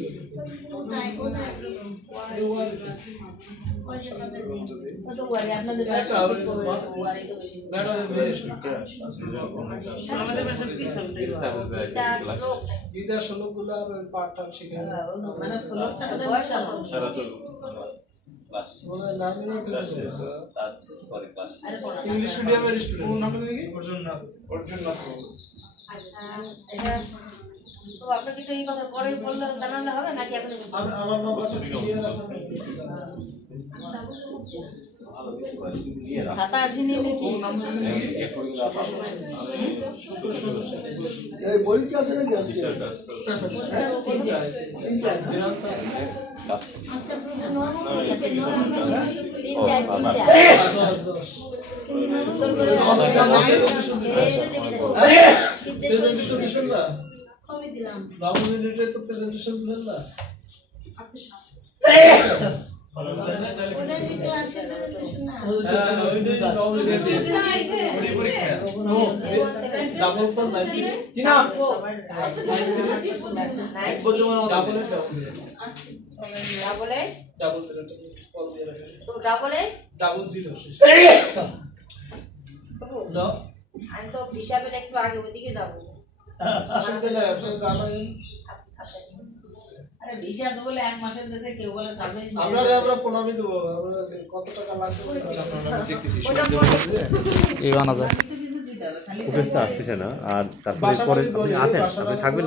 গীতা শ্লোক গুলো আর পাঠ টান শিখে ইংলিশ মিডিয়ামের স্টুডেন্ট। তো আপনাকে তো এই কথা পরে বললে জানালে হবে নাকি এখন? আমার নাম্বারটা খাতা আসেনি নাকি? এই পরীক্ষা আছে নাকি আজকে? আমি তো ভিসা পেলে একটু আগে ওইদিকে যাবো। আরে ভিসা তো বলে 1 মাসের দেশে কেউ বলে সার্ভিস আমরা প্রণামী দেবো, কত টাকা লাগবে এই বানা যায়। অফিসটা আসতেছে না, আর তারপরে পরে আপনি আসেন, আপনি থাকবেন।